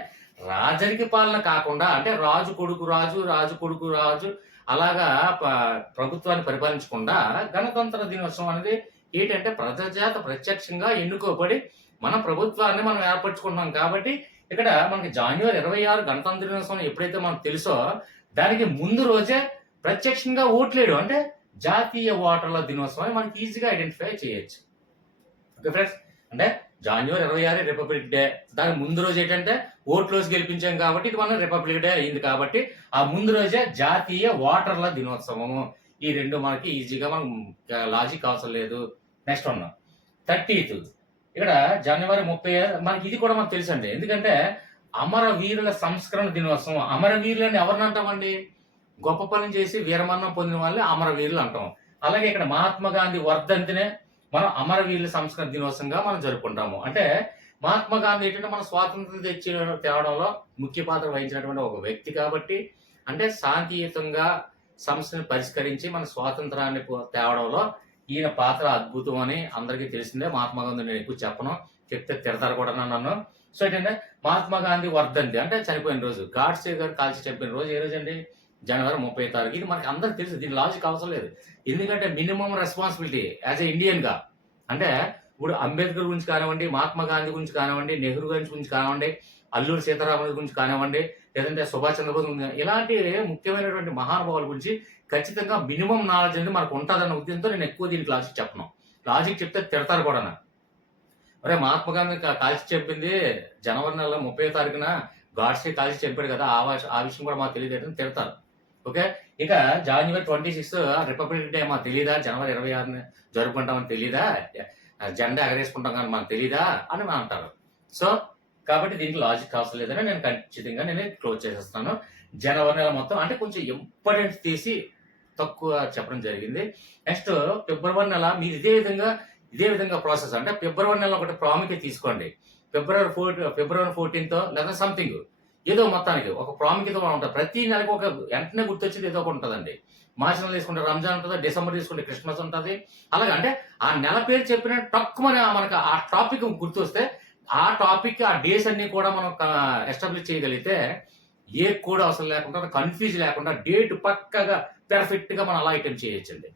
రాజరిక పాలన కాకుండా అంటే రాజు కొడుకు రాజు అలాగా ప్రభుత్వాన్ని పరిపాలించకుండా గణతంత్ర దినోత్సవం అనేది ఏంటంటే ప్రజల చేత ప్రత్యక్షంగా ఎన్నుకోబడి మన ప్రభుత్వాన్ని మనం ఏర్పరచుకుంటున్నాం. కాబట్టి ఇక్కడ మనకి జనవరి 26 గణతంత్ర దినోత్సవం ఎప్పుడైతే మనకు తెలుసో దానికి ముందు రోజే ప్రత్యక్షంగా ఓట్లేడు అంటే జాతీయ ఓటర్ల దినోత్సవం అని మనకి ఈజీగా ఐడెంటిఫై చేయొచ్చు. ఓకే ఫ్రెండ్స్, అంటే జనవరి 26 రిపబ్లిక్ డే. దాని ముందు రోజు ఏంటంటే ఓట్లు వేసి గెలిపించాం కాబట్టి ఇది మన రిపబ్లిక్ డే అయింది. కాబట్టి ఆ ముందు రోజే జాతీయ ఓటర్ల దినోత్సవము. ఈ రెండు మనకి ఈజీగా మనం లాజిక్ అవసరం లేదు. Next one 30th. ఇక్కడ జనవరి 30 మనకి ఇది కూడా మనకు తెలుసు అండి. ఎందుకంటే అమరవీరుల సంస్కరణ దినోత్సవం. అమరవీరులని ఎవరిని అంటామండి? గొప్ప పనులు చేసి వీరమరణం పొందిన వాళ్ళని అమరవీరులు అంటాం. అలాగే ఇక్కడ మహాత్మా గాంధీ వర్ధంతినే మనం అమరవీరుల సంస్కరణ దినోత్సవంగా మనం జరుపుకుంటాము. అంటే మహాత్మా గాంధీ ఏంటంటే మన స్వాతంత్రం తేవడంలో ముఖ్య పాత్ర వహించినటువంటి ఒక వ్యక్తి కాబట్టి అంటే శాంతియుతంగా సమస్యను పరిష్కరించి మన స్వాతంత్రాన్ని తేవడంలో ఈయన పాత్ర అద్భుతం అని అందరికీ తెలిసిందే. మహాత్మా గాంధీ నేను ఎక్కువ చెప్పను, చెప్తే తిడతారు కూడా నన్ను. సో ఏంటంటే మహాత్మా గాంధీ వర్ధంతి అంటే చనిపోయిన రోజు. గాడ్సే గారు కాల్చి చనిపోయిన రోజు ఏ రోజు అండి? జనవరి 30వ తారీఖు. ఇది మనకి అందరికి తెలుసు, దీని లాజిక్ అవసరం లేదు. ఎందుకంటే మినిమం రెస్పాన్సిబిలిటీ యాజ్ ఎ ఇండియన్గా అంటే ఇప్పుడు అంబేద్కర్ గురించి కానివ్వండి, మహాత్మా గాంధీ గురించి కానివ్వండి, నెహ్రూ గురించి కానివ్వండి, అల్లూరి సీతారామరాజు గురించి కానివ్వండి, లేదంటే సుభాష్ చంద్రబోస్ ఇలాంటి ముఖ్యమైనటువంటి మహానుభావుల గురించి ఖచ్చితంగా మినిమం నాలెడ్జ్ అనేది మనకు ఉంటుందన్న ఉద్దేశంతో నేను ఎక్కువ దీనికి లాజిక్ చెప్పను. లాజిక్ చెప్తే తిడతారు కూడా. అరే మహాత్మా గాంధీ కాల్చి చెప్పింది జనవరి 30వ తారీఖున గాడ్సే కాల్చి చంపాడు కదా, ఆ విషయం కూడా మాకు తెలియదు తిడతారు. ఓకే, ఇక జనవరి 26 రిపబ్లిక్ డే మాకు తెలీదా? జనవరి 26 జరుపుకుంటామని తెలీదా? జెండా ఎగరేసుకుంటాం కానీ మనకు తెలీదా అని మనం అంటారు. సో కాబట్టి దీనికి లాజిక్ అవసరం లేదని నేను ఖచ్చితంగా క్లోజ్ చేసేస్తాను. జనవరి నెల మొత్తం అంటే కొంచెం ఇంపార్టెన్స్ తీసి తక్కువ చెప్పడం జరిగింది. నెక్స్ట్ ఫిబ్రవరి నెల మీరు ఇదే విధంగా ప్రాసెస్ అంటే ఫిబ్రవరి నెల ఒకటి ప్రాముఖ్యత తీసుకోండి. ఫిబ్రవరి 14th లేదా సంథింగ్ ఏదో మొత్తానికి ఒక ప్రాముఖ్యత ఉంటుంది. ప్రతి నెలకు ఒక వెంటనే గుర్తొచ్చేది ఏదో ఒకటి ఉంటుందండి. మార్చి నెల తీసుకుంటే రంజాన్ ఉంటుంది, డిసెంబర్ తీసుకుంటే క్రిస్మస్ ఉంటుంది. అలాగే అంటే ఆ నెల పేరు చెప్పిన తక్కువ మనకు ఆ టాపిక్ గుర్తొస్తే ఆ టాపిక్ ఆ డేస్ అన్ని కూడా మనం ఎస్టాబ్లిష్ చేయగలిగితే ఏ కూడా అవసరం లేకుండా కన్ఫ్యూజ్ లేకుండా డేట్ పక్కగా పెర్ఫెక్ట్ గా మనం అలా ఐటెమ్ చేయొచ్చండి.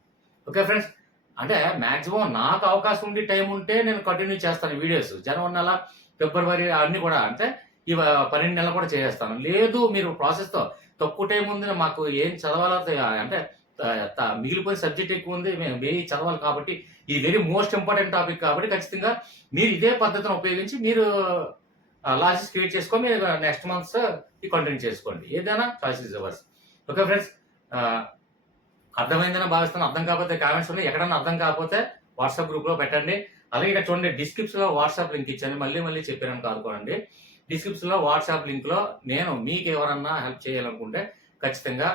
ఓకే ఫ్రెండ్స్, అంటే మాక్సిమం నాకు అవకాశం ఉండి టైం ఉంటే నేను కంటిన్యూ చేస్తాను వీడియోస్. జనవరి నెల, ఫిబ్రవరి అన్ని కూడా అంటే ఇవి 12 నెలలు కూడా చేసేస్తాను. లేదు మీరు ప్రాసెస్తో తక్కువ టైం ఉంది, మాకు ఏం చదవాలో అంటే మిగిలిపోయిన సబ్జెక్ట్ ఎక్కువ ఉంది, మేము చదవాలి కాబట్టి ఇది వెరీ మోస్ట్ ఇంపార్టెంట్ టాపిక్ కాబట్టి ఖచ్చితంగా మీరు ఇదే పద్ధతిని ఉపయోగించి మీరు లాజిక్స్ క్రియేట్ చేసుకొని మీరు నెక్స్ట్ మంత్స్ కంటిన్యూ చేసుకోండి. ఏదైనా choice is yours. Okay friends, అర్థమైందని భావిస్తాను. అర్థం కాకపోతే కామెంట్స్ ఉన్నాయి, ఎక్కడన్నా అర్థం కాకపోతే వాట్సాప్ గ్రూప్లో పెట్టండి. అలాగే ఇక్కడ చూడండి డిస్క్రిప్షన్లో వాట్సాప్ లింక్ ఇచ్చాను, మళ్ళీ చెప్పాను కాదుకోండి. డిస్క్రిప్షన్లో వాట్సాప్ లింక్లో నేను మీకు ఎవరన్నా హెల్ప్ చేయాలనుకుంటే ఖచ్చితంగా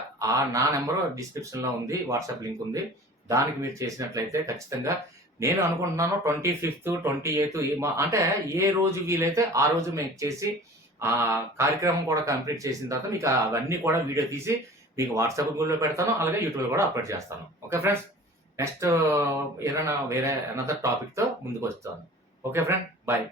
నా నెంబరు డిస్క్రిప్షన్లో ఉంది, వాట్సాప్ లింక్ ఉంది. దానికి మీరు చేసినట్లయితే ఖచ్చితంగా నేను అనుకుంటున్నాను 25th 28th అంటే ఏ రోజు వీలైతే ఆ రోజు మేము చేసి ఆ కార్యక్రమం కూడా కంప్లీట్ చేసిన తర్వాత మీకు అవన్నీ కూడా వీడియో తీసి మీకు వాట్సాప్ గ్రూప్లో పెడతాను, అలాగే యూట్యూబ్లో కూడా అప్లోడ్ చేస్తాను. ఓకే ఫ్రెండ్స్, నెక్స్ట్ ఏదైనా వేరే అనదర్ టాపిక్తో ముందుకు వస్తాను. Okay friend, bye.